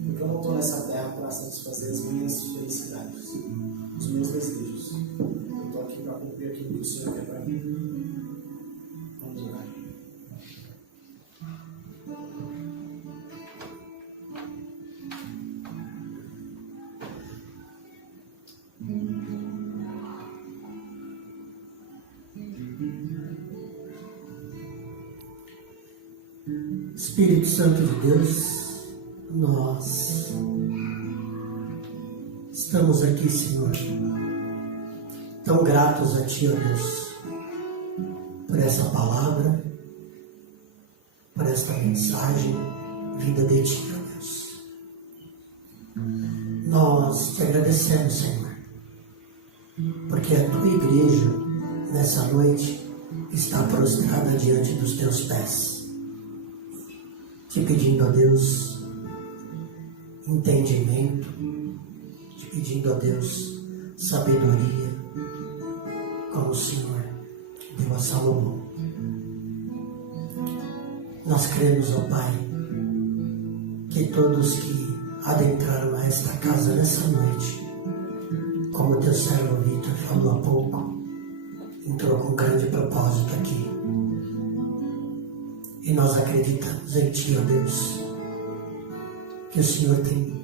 Porque eu não estou nessa terra para satisfazer as minhas felicidades, os meus desejos. Eu estou aqui para cumprir aquilo que o Senhor quer para mim. Vamos orar. Espírito Santo de Deus, nós estamos aqui, Senhor, tão gratos a Ti, ó Deus, por essa palavra, por esta mensagem vinda de Ti, ó Deus. Nós Te agradecemos, Senhor, porque a Tua igreja, nessa noite, está prostrada diante dos Teus pés, te pedindo a Deus entendimento, te pedindo a Deus sabedoria, como o Senhor deu a Salomão. Nós cremos, ó Pai, que todos que adentraram a esta casa nessa noite, como o teu servo Vitor falou há pouco, entrou com grande propósito aqui. E nós acreditamos em Ti, ó Deus, que o Senhor tem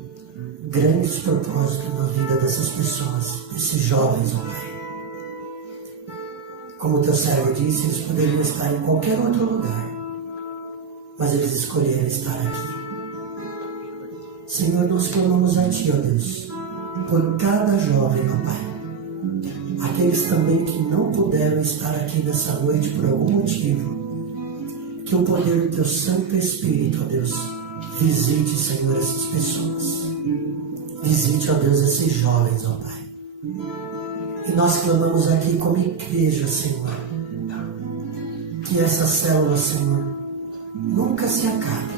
grandes propósitos na vida dessas pessoas, desses jovens, ó Pai. Como o Teu servo disse, eles poderiam estar em qualquer outro lugar, mas eles escolheram estar aqui. Senhor, nós clamamos a Ti, ó Deus, por cada jovem, ó Pai. Aqueles também que não puderam estar aqui nessa noite por algum motivo, que o poder do Teu Santo Espírito, ó Deus, visite, Senhor, essas pessoas. Visite, ó Deus, esses jovens, ó Pai. E nós clamamos aqui como igreja, Senhor, que essa célula, Senhor, nunca se acabe.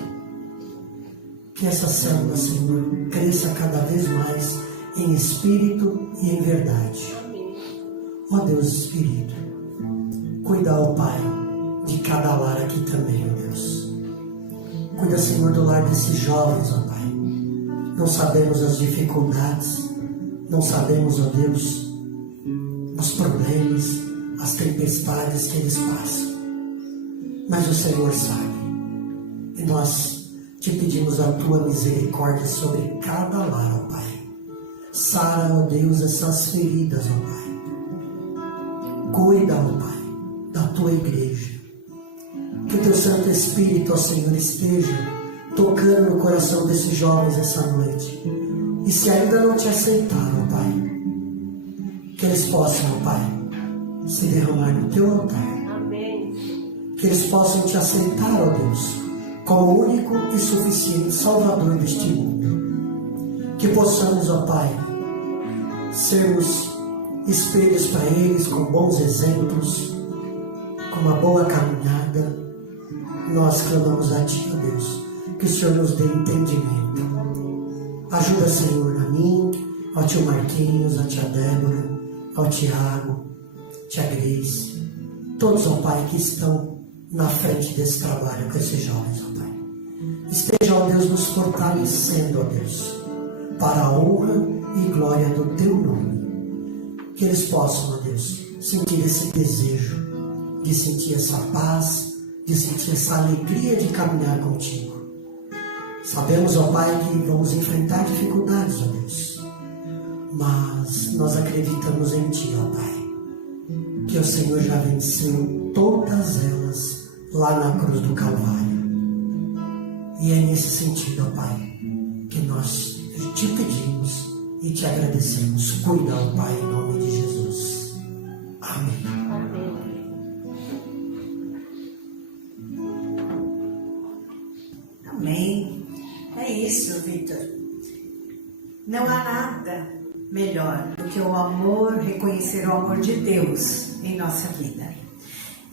Que essa célula, Senhor, cresça cada vez mais em espírito e em verdade. Ó Deus Espírito, cuida, ó Pai, de cada lar aqui também, ó Deus. Cuida, Senhor, do lar desses jovens, ó Pai. Não sabemos as dificuldades, não sabemos, ó Deus, os problemas, as tempestades que eles passam. Mas o Senhor sabe. E nós te pedimos a Tua misericórdia sobre cada lar, ó Pai. Sara, ó Deus, essas feridas, ó Pai. Cuida, ó Pai, da Tua igreja. Que o Teu Santo Espírito, ó Senhor, esteja tocando no coração desses jovens essa noite. E se ainda não Te aceitaram, ó Pai, que eles possam, ó Pai, se derramar no Teu altar. Amém. Que eles possam Te aceitar, ó Deus, como o único e suficiente Salvador deste mundo. Que possamos, ó Pai, sermos espelhos para eles, com bons exemplos, com uma boa caminhada. Nós clamamos a Ti, ó Deus, que o Senhor nos dê entendimento. Ajuda, Senhor, a mim, ao Tio Marquinhos, à Tia Débora, ao Tiago, Tia Grace, todos, ó Pai, que estão na frente desse trabalho com esses jovens, ó Pai. Esteja, ó Deus, nos fortalecendo, ó Deus, para a honra e glória do Teu nome. Que eles possam, ó Deus, sentir esse desejo, de sentir essa paz, de sentir essa alegria de caminhar contigo. Sabemos, ó Pai, que vamos enfrentar dificuldades, ó Deus, mas nós acreditamos em Ti, ó Pai, que o Senhor já venceu todas elas lá na cruz do Calvário. E é nesse sentido, ó Pai, que nós Te pedimos e Te agradecemos. Cuida, ó Pai, em nome de Jesus. Amém. É isso, Vitor. Não há nada melhor do que o amor, reconhecer o amor de Deus em nossa vida.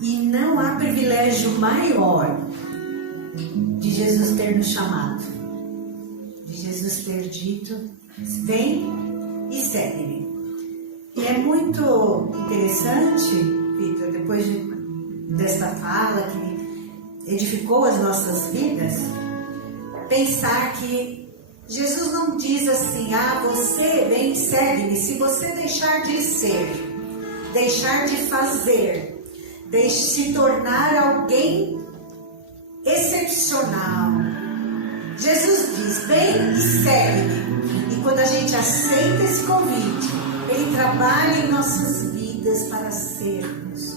E não há privilégio maior de Jesus ter nos chamado, de Jesus ter dito: vem e segue-me. E é muito interessante, Vitor, depois desta fala que edificou as nossas vidas, pensar que Jesus não diz assim: você vem e segue-me, se você deixar de ser, deixar de fazer, se tornar alguém excepcional. Jesus diz: vem e segue-me. E quando a gente aceita esse convite, Ele trabalha em nossas vidas para sermos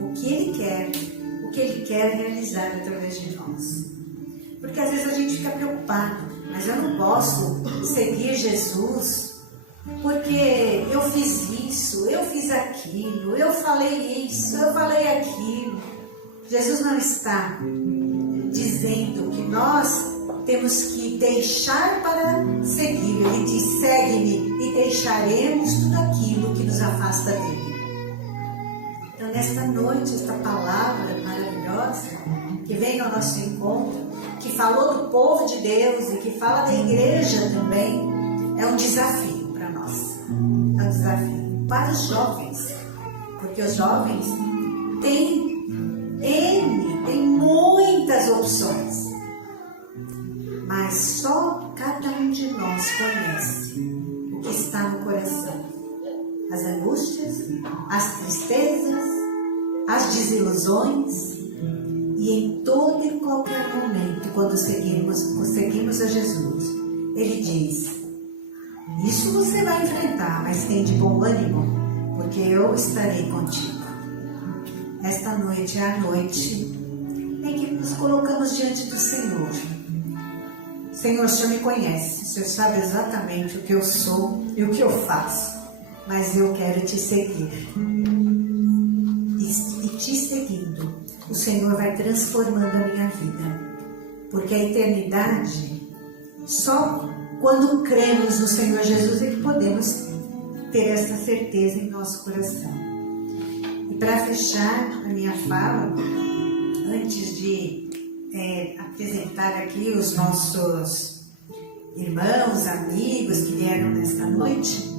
o que Ele quer realizar através de nós. Porque às vezes a gente fica preocupado: mas eu não posso seguir Jesus porque eu fiz isso, eu fiz aquilo, eu falei isso, eu falei aquilo. Jesus não está dizendo que nós temos que deixar para seguir. Ele diz: segue-me e deixaremos tudo aquilo que nos afasta dele. Então, nesta noite, esta palavra maravilhosa que vem ao nosso encontro, que falou do povo de Deus e que fala da igreja também, é um desafio para nós. É um desafio para os jovens, porque os jovens têm muitas opções, mas só cada um de nós conhece o que está no coração: as angústias, as tristezas, as desilusões. E em todo e qualquer momento, quando seguimos a Jesus, Ele diz: isso você vai enfrentar, mas tem de bom ânimo, porque eu estarei contigo. Esta noite é a noite em que nos colocamos diante do Senhor. Senhor, o Senhor me conhece, o Senhor sabe exatamente o que eu sou e o que eu faço, mas eu quero te seguir. E te seguindo, o Senhor vai transformando a minha vida, porque a eternidade, só quando cremos no Senhor Jesus é que podemos ter essa certeza em nosso coração. E para fechar a minha fala, antes de apresentar aqui os nossos irmãos, amigos que vieram nesta noite,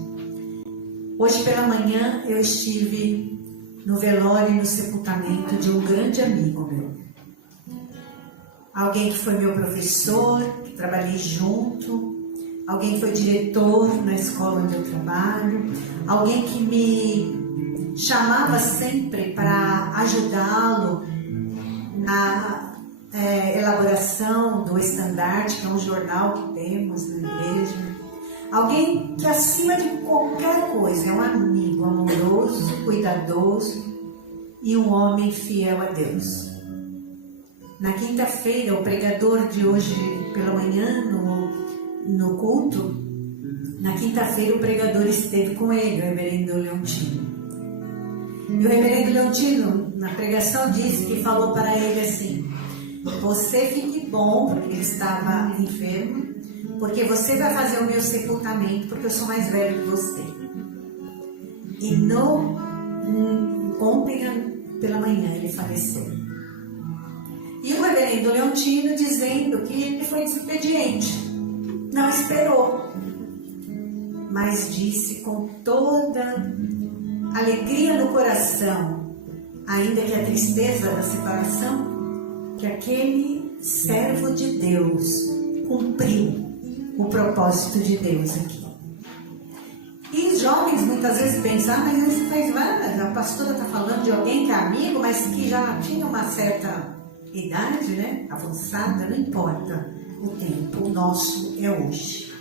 hoje pela manhã eu estive no velório e no sepultamento de um grande amigo meu. Alguém que foi meu professor, que trabalhei junto, alguém que foi diretor na escola onde eu trabalho, alguém que me chamava sempre para ajudá-lo na elaboração do Estandarte, que é um jornal que temos na igreja. Alguém que, acima de qualquer coisa, é um amigo amoroso, cuidadoso e um homem fiel a Deus. Na quinta-feira, o pregador de hoje pela manhã, no culto, na quinta-feira o pregador esteve com ele, o reverendo Leontino. E o reverendo Leontino, na pregação, disse que falou para ele assim: você fique bom, porque ele estava enfermo, porque você vai fazer o meu sepultamento, porque eu sou mais velho que você. E ontem pela manhã ele faleceu. E o reverendo Leontino dizendo que ele foi desobediente, não esperou, mas disse com toda alegria no coração, ainda que a tristeza da separação, que aquele servo de Deus cumpriu o propósito de Deus aqui. E os jovens muitas vezes pensam: mas isso faz nada, a pastora está falando de alguém que é amigo, mas que já tinha uma certa idade, né, avançada. Não importa o tempo, o nosso é hoje.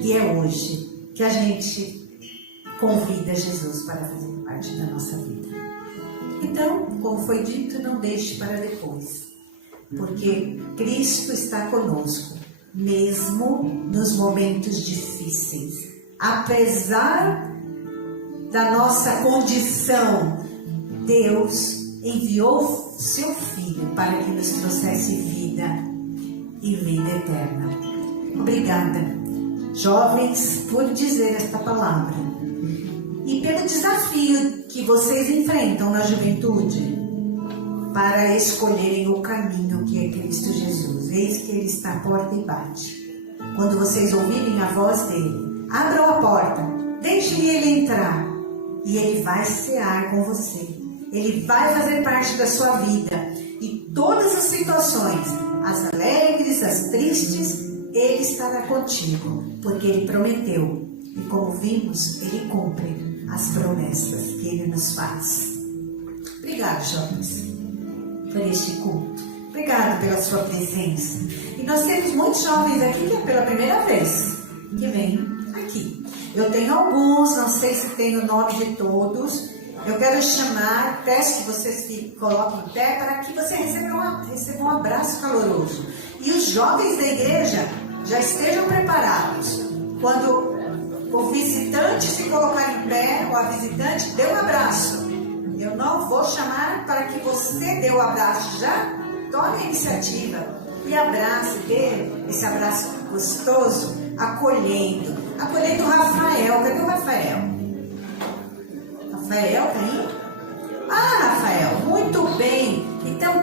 E é hoje que a gente convida Jesus para fazer parte da nossa vida. Então, como foi dito, não deixe para depois, porque Cristo está conosco, mesmo nos momentos difíceis. Apesar da nossa condição, Deus enviou seu Filho para que nos trouxesse vida e vida eterna. Obrigada, jovens, por dizer esta palavra e pelo desafio que vocês enfrentam na juventude para escolherem o caminho que é Cristo Jesus. Eis que Ele está à porta e bate. Quando vocês ouvirem a voz dele, abram a porta, deixem ele entrar e ele vai cear com você. Ele vai fazer parte da sua vida e todas as situações, as alegres, as tristes, Ele estará contigo, porque Ele prometeu. E como vimos, Ele cumpre as promessas que Ele nos faz. Obrigado, jovens, por este culto. Obrigado pela sua presença. E nós temos muitos jovens aqui que é pela primeira vez que vêm aqui. Eu tenho alguns, não sei se tenho o nome de todos. Eu quero chamar, peço que vocês se coloquem em pé para que você receba um abraço caloroso. E os jovens da igreja já estejam preparados. Quando o visitante se colocar em pé, ou a visitante, dê um abraço. Eu não vou chamar para que você dê o abraço já. Tome a iniciativa e abrace, dê esse abraço gostoso, acolhendo o Rafael. Cadê o Rafael? Rafael, hein? Ah, Rafael, muito bem. Então,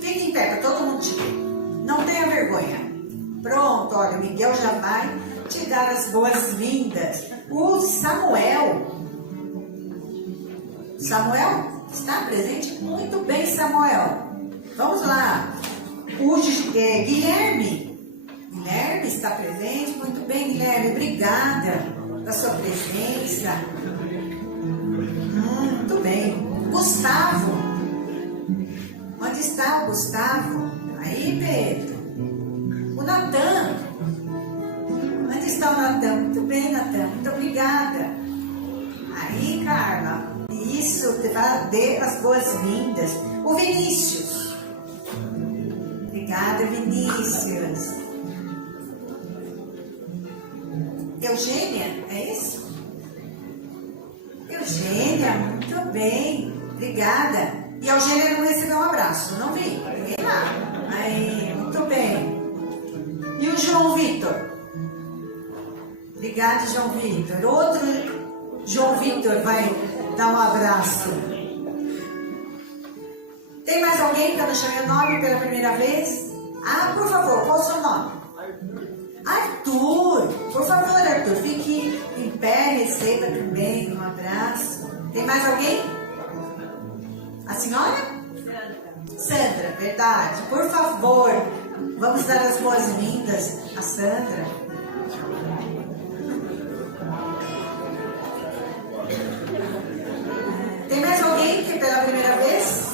fique em pé para todo mundo te ver. Não tenha vergonha. Pronto, olha, o Miguel já vai te dar as boas-vindas. O Samuel está presente? Muito bem, Samuel. Vamos lá. O Guilherme está presente. Muito bem, Guilherme. Obrigada pela sua presença. Muito bem. Gustavo. Onde está o Gustavo? Aí, Pedro. O Natan. Onde está o Natan? Muito bem, Natan. Muito obrigada. Aí, Carla. Isso, dê as boas-vindas. O Vinícius. Obrigada, Vinícius. Eugênia, é isso? Eugênia, muito bem. Obrigada. E a Eugênia não recebeu um abraço, não vi. Ninguém lá. Aí, muito bem. E o João Vitor? Obrigada, João Vitor. Outro João Vitor vai dar um abraço. Tem mais alguém que eu não chamei o nome pela primeira vez? Ah, por favor, qual o seu nome? Arthur. Por favor, Arthur, fique em pé, receba também um abraço. Tem mais alguém? A senhora? Sandra, verdade. Por favor, vamos dar as boas-vindas a Sandra. Tem mais alguém que pela primeira vez?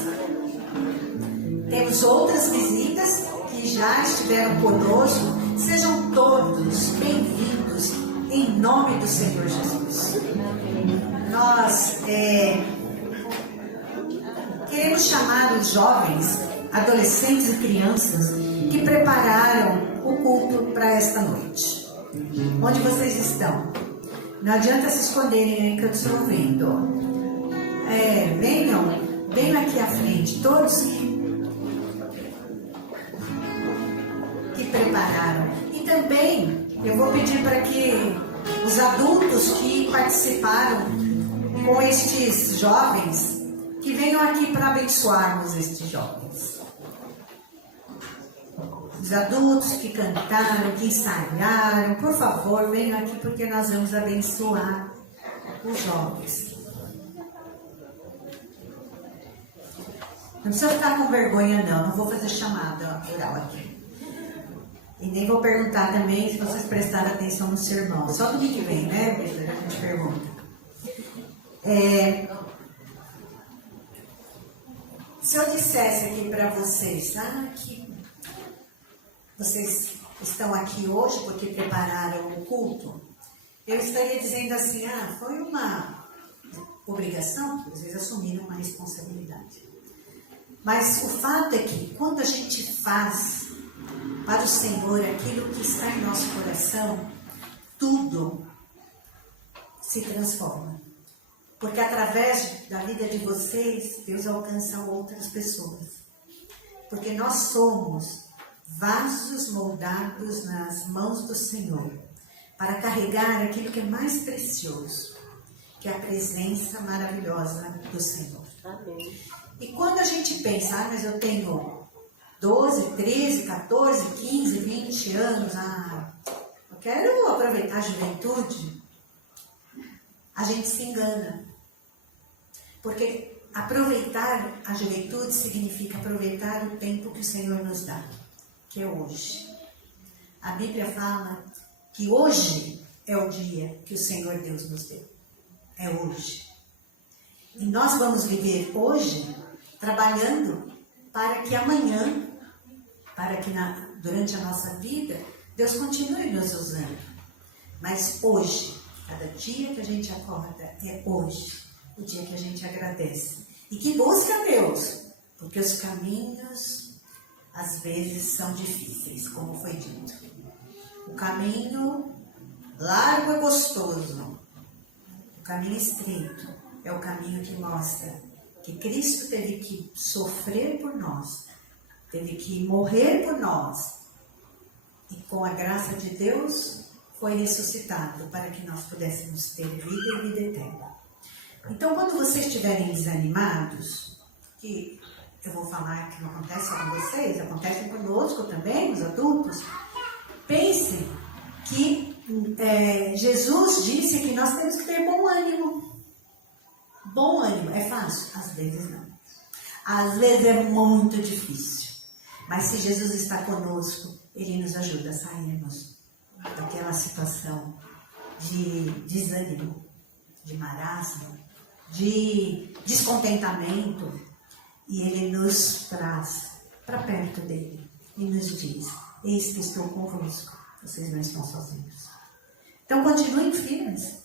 Temos outras visitas que já estiveram conosco. Sejam todos bem-vindos em nome do Senhor Jesus. Nós queremos chamar os jovens, adolescentes e crianças que prepararam o culto para esta noite. Onde vocês estão? Não adianta se esconderem aí que eu estou vendo. Venham aqui à frente, todos que prepararam. E também eu vou pedir para que os adultos que participaram com estes jovens, que venham aqui para abençoarmos estes jovens. Os adultos que cantaram, que ensaiaram, por favor, venham aqui porque nós vamos abençoar os jovens. Não precisa ficar com vergonha, não vou fazer chamada oral aqui. E nem vou perguntar também se vocês prestaram atenção no sermão. Só do que vem, né, Pedro? A gente pergunta. Se eu dissesse aqui para vocês, que vocês estão aqui hoje porque prepararam o culto, eu estaria dizendo assim, foi uma obrigação que vocês assumiram uma responsabilidade. Mas o fato é que quando a gente faz para o Senhor aquilo que está em nosso coração, tudo se transforma. Porque através da vida de vocês, Deus alcança outras pessoas. Porque nós somos vasos moldados nas mãos do Senhor para carregar aquilo que é mais precioso, que é a presença maravilhosa do Senhor. Amém. E quando a gente pensa, mas eu tenho 12, 13, 14, 15, 20 anos, eu quero aproveitar a juventude, a gente se engana. Porque aproveitar a juventude significa aproveitar o tempo que o Senhor nos dá, que é hoje. A Bíblia fala que hoje é o dia que o Senhor Deus nos deu. É hoje. E nós vamos viver hoje trabalhando para que amanhã, para que durante a nossa vida, Deus continue nos usando. Mas hoje, cada dia que a gente acorda, é hoje o dia que a gente agradece. E que busca Deus, porque os caminhos, às vezes, são difíceis, como foi dito. O caminho largo é gostoso. O caminho estreito é o caminho que mostra que Cristo teve que sofrer por nós, teve que morrer por nós, e com a graça de Deus foi ressuscitado para que nós pudéssemos ter vida e vida eterna. Então, quando vocês estiverem desanimados, que eu vou falar que não acontece só com vocês, acontece conosco também, os adultos, pensem que Jesus disse que nós temos que ter bom ânimo. Bom ânimo, é fácil? Às vezes não. Às vezes é muito difícil. Mas se Jesus está conosco, Ele nos ajuda a sairmos daquela situação de desânimo, de marasmo, de descontentamento. E Ele nos traz para perto dEle e nos diz: eis que estou convosco, vocês não estão sozinhos. Então continuem firmes,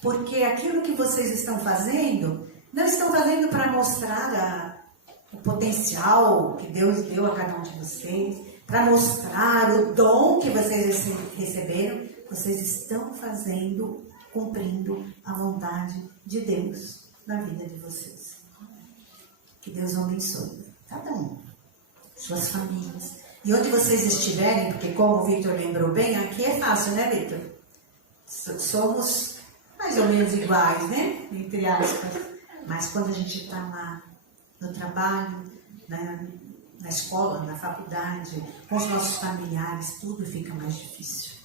porque aquilo que vocês estão fazendo, não estão fazendo para mostrar o potencial que Deus deu a cada um de vocês, para mostrar o dom que vocês receberam. Vocês estão fazendo, cumprindo a vontade de Deus na vida de vocês. Que Deus abençoe cada um, suas famílias. E onde vocês estiverem, porque como o Victor lembrou bem, aqui é fácil, né, Victor? Somos mais ou menos iguais, né? Entre aspas. Mas quando a gente está lá no trabalho, na escola, na faculdade, com os nossos familiares, tudo fica mais difícil.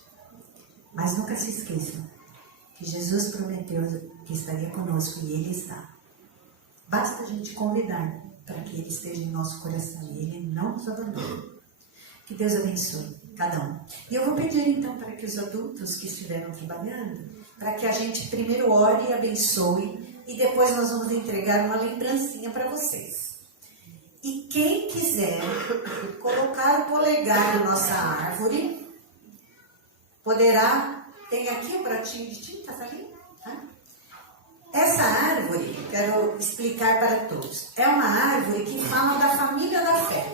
Mas nunca se esqueçam que Jesus prometeu que estaria conosco e Ele está. Basta a gente convidar para que Ele esteja em nosso coração e Ele não nos abandone. Que Deus abençoe cada um. E eu vou pedir então para que os adultos que estiveram trabalhando, para que a gente primeiro ore e abençoe e depois nós vamos entregar uma lembrancinha para vocês. E quem quiser colocar o polegar na nossa árvore, poderá. Tem aqui um pratinho de tinta, tá ali? Tá? Essa árvore, quero explicar para todos, é uma árvore que fala da família da fé.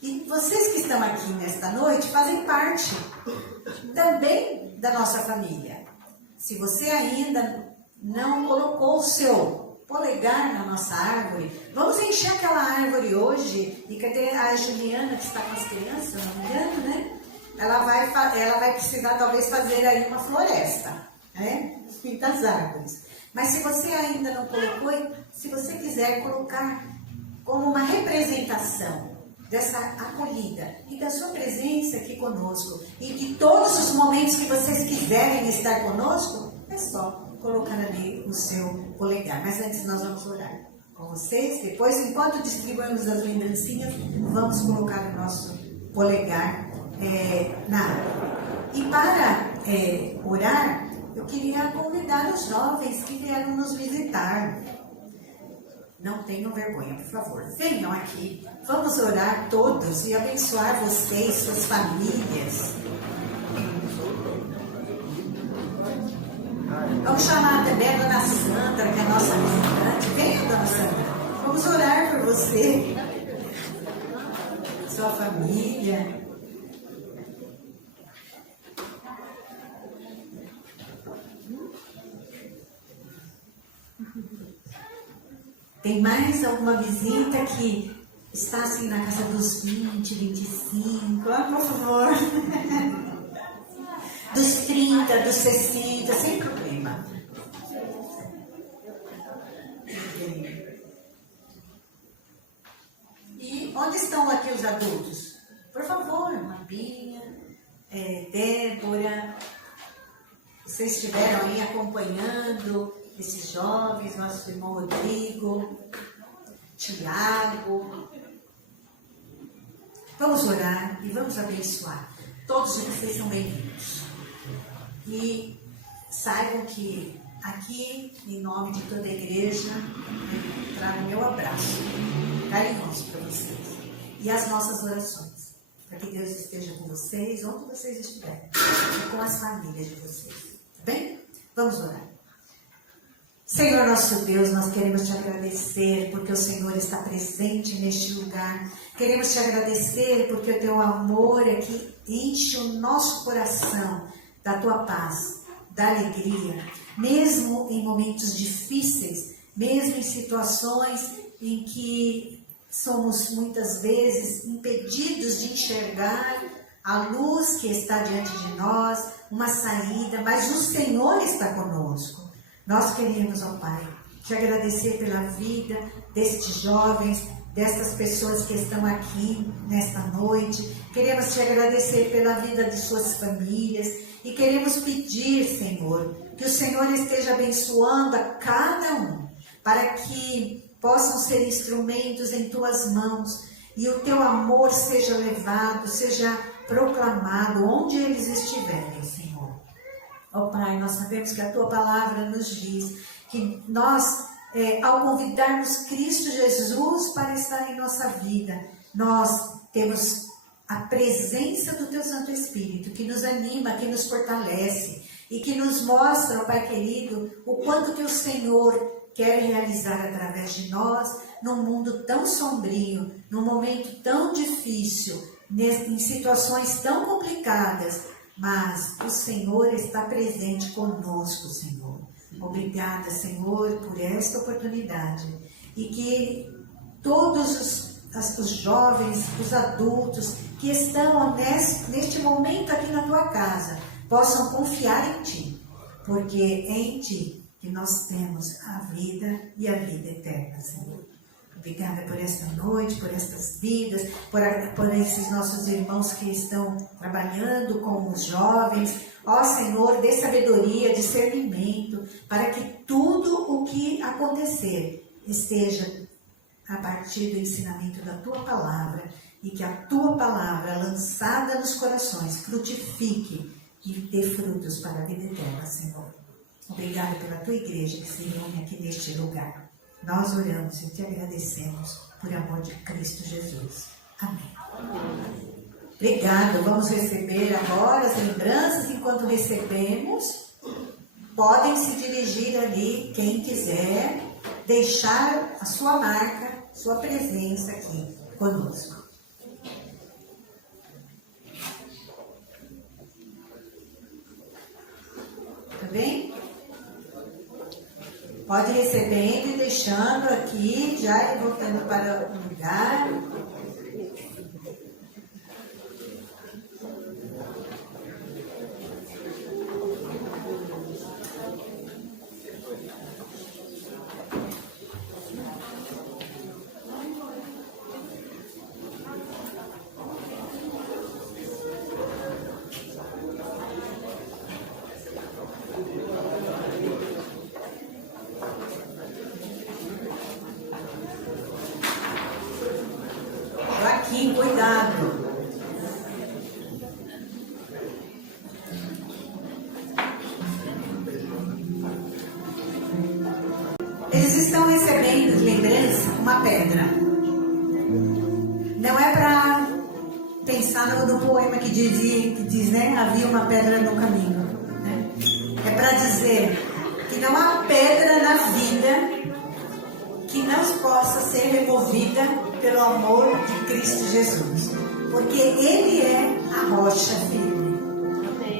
E vocês que estão aqui nesta noite fazem parte também da nossa família. Se você ainda não colocou o seu polegar na nossa árvore, vamos encher aquela árvore hoje. E cadê a Juliana que está com as crianças, não me engano, né? Ela vai precisar talvez fazer aí uma floresta, né? Pintar as árvores. Mas se você ainda não colocou, se você quiser colocar como uma representação dessa acolhida e da sua presença aqui conosco, e de todos os momentos que vocês quiserem estar conosco, é só colocar ali o seu polegar. Mas antes nós vamos orar com vocês. Depois, enquanto distribuímos as lembrancinhas, vamos colocar o nosso polegar na água. E para orar, eu queria convidar os jovens que vieram nos visitar. Não tenham vergonha, por favor. Venham aqui. Vamos orar todos e abençoar vocês, suas famílias. Vamos chamar também a Dona Sandra, que é a nossa visitante. Venha, Dona Sandra. Vamos orar por você, sua família. Tem mais alguma visita que está assim na casa dos 20, 25? Ah, por favor. Dos 30, dos 60, sem problema. E onde estão aqui os adultos? Por favor, Mabinha, Débora, vocês estiveram aí acompanhando esses jovens, nosso irmão Rodrigo, Tiago. Vamos orar e vamos abençoar. Todos vocês são bem-vindos. E saibam que aqui, em nome de toda a igreja, eu trago meu abraço carinhoso para vocês. E as nossas orações. Para que Deus esteja com vocês, onde vocês estiverem. E com as famílias de vocês. Tá bem? Vamos orar. Senhor nosso Deus, nós queremos te agradecer porque o Senhor está presente neste lugar. Queremos te agradecer porque o teu amor é que enche o nosso coração da tua paz, da alegria, mesmo em momentos difíceis, mesmo em situações em que somos muitas vezes impedidos de enxergar a luz que está diante de nós, uma saída, mas o Senhor está conosco. Nós queremos, ó Pai, te agradecer pela vida destes jovens, destas pessoas que estão aqui nesta noite. Queremos te agradecer pela vida de suas famílias e queremos pedir, Senhor, que o Senhor esteja abençoando a cada um, para que possam ser instrumentos em tuas mãos e o teu amor seja levado, seja proclamado onde eles estiverem, Senhor. Ó Pai, nós sabemos que a tua palavra nos diz que nós, ao convidarmos Cristo Jesus para estar em nossa vida, nós temos a presença do teu Santo Espírito, que nos anima, que nos fortalece e que nos mostra, ó Pai querido, o quanto que o Senhor quer realizar através de nós, num mundo tão sombrio, num momento tão difícil, em situações tão complicadas, mas o Senhor está presente conosco, Senhor. Obrigada, Senhor, por esta oportunidade. E que todos os jovens, os adultos que estão neste momento aqui na tua casa, possam confiar em Ti, porque é em Ti que nós temos a vida e a vida eterna, Senhor. Obrigada por esta noite, por estas vidas, por esses nossos irmãos que estão trabalhando com os jovens. Ó Senhor, dê sabedoria, discernimento, para que tudo o que acontecer esteja a partir do ensinamento da Tua Palavra e que a Tua Palavra, lançada nos corações, frutifique e dê frutos para a vida eterna, Senhor. Obrigada pela Tua igreja que se reúne aqui neste lugar. Nós oramos e te agradecemos por amor de Cristo Jesus. Amém. Obrigada. Vamos receber agora as lembranças. Enquanto recebemos, podem se dirigir ali, quem quiser, deixar a sua marca, sua presença aqui conosco. Tá bem? Pode ir recebendo e deixando aqui, já e voltando para o lugar. Cuidado. Eles estão recebendo de lembrança uma pedra. Não é para pensar no poema que diz, né? Havia uma pedra no caminho. Né? É para dizer que não há pedra na vida que não possa ser removida pelo amor de Cristo Jesus, porque Ele é a rocha firme.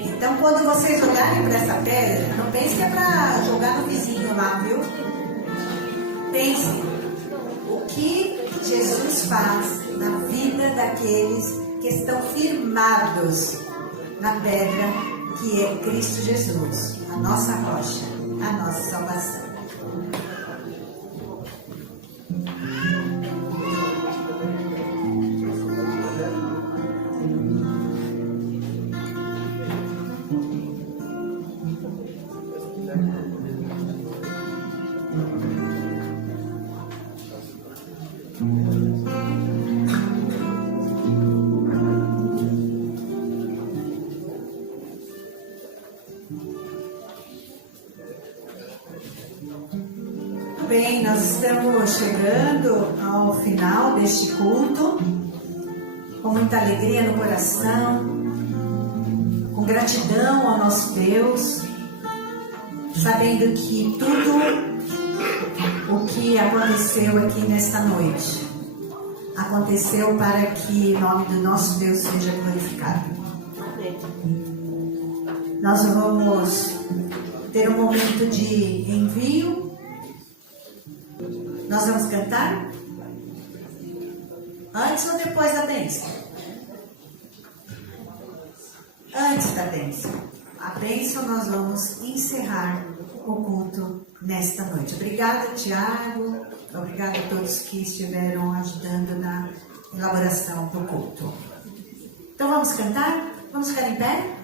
Então, quando vocês olharem para essa pedra, não pense que é para jogar no vizinho lá, viu? Pense que Jesus faz na vida daqueles que estão firmados na pedra que é Cristo Jesus, a nossa rocha, a nossa salvação. Bem, nós estamos chegando ao final deste culto, com muita alegria no coração, com gratidão ao nosso Deus, sabendo que tudo o que aconteceu aqui nesta noite aconteceu para que o nome do nosso Deus seja glorificado. Nós vamos ter um momento de envio. Nós vamos cantar? Antes ou depois da bênção? Antes da bênção. A bênção nós vamos encerrar o culto nesta noite. Obrigada, Tiago. Obrigada a todos que estiveram ajudando na elaboração do culto. Então vamos cantar? Vamos ficar em pé?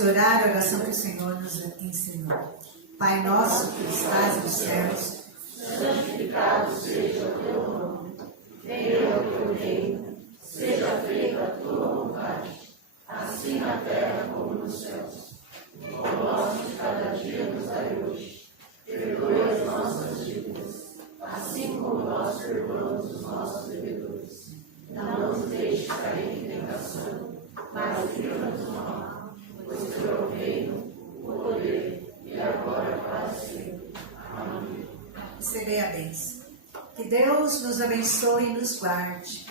orar a oração que o Senhor nos ensinou. Pai nosso que estás nos céus, santificado seja o teu nome. Venha o teu reino. Seja feita a tua vontade, assim na terra como nos céus. O nosso de cada dia nos dai hoje. Perdoe as nossas dívidas, assim como nós perdoamos os nossos devedores. Não nos deixe cair em tentação, mas livra-nos do mal. Pois teu é o reino, o poder e a glória para sempre. Amém. Recebei a bênção. Que Deus nos abençoe e nos guarde.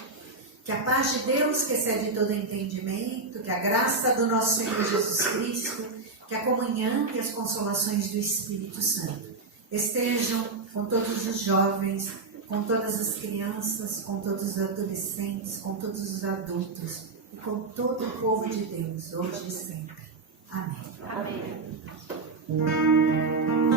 Que a paz de Deus, que excede todo entendimento, que a graça do nosso Senhor Jesus Cristo, que a comunhão e as consolações do Espírito Santo estejam com todos os jovens, com todas as crianças, com todos os adolescentes, com todos os adultos e com todo o povo de Deus, hoje e sempre. Amém. Amém.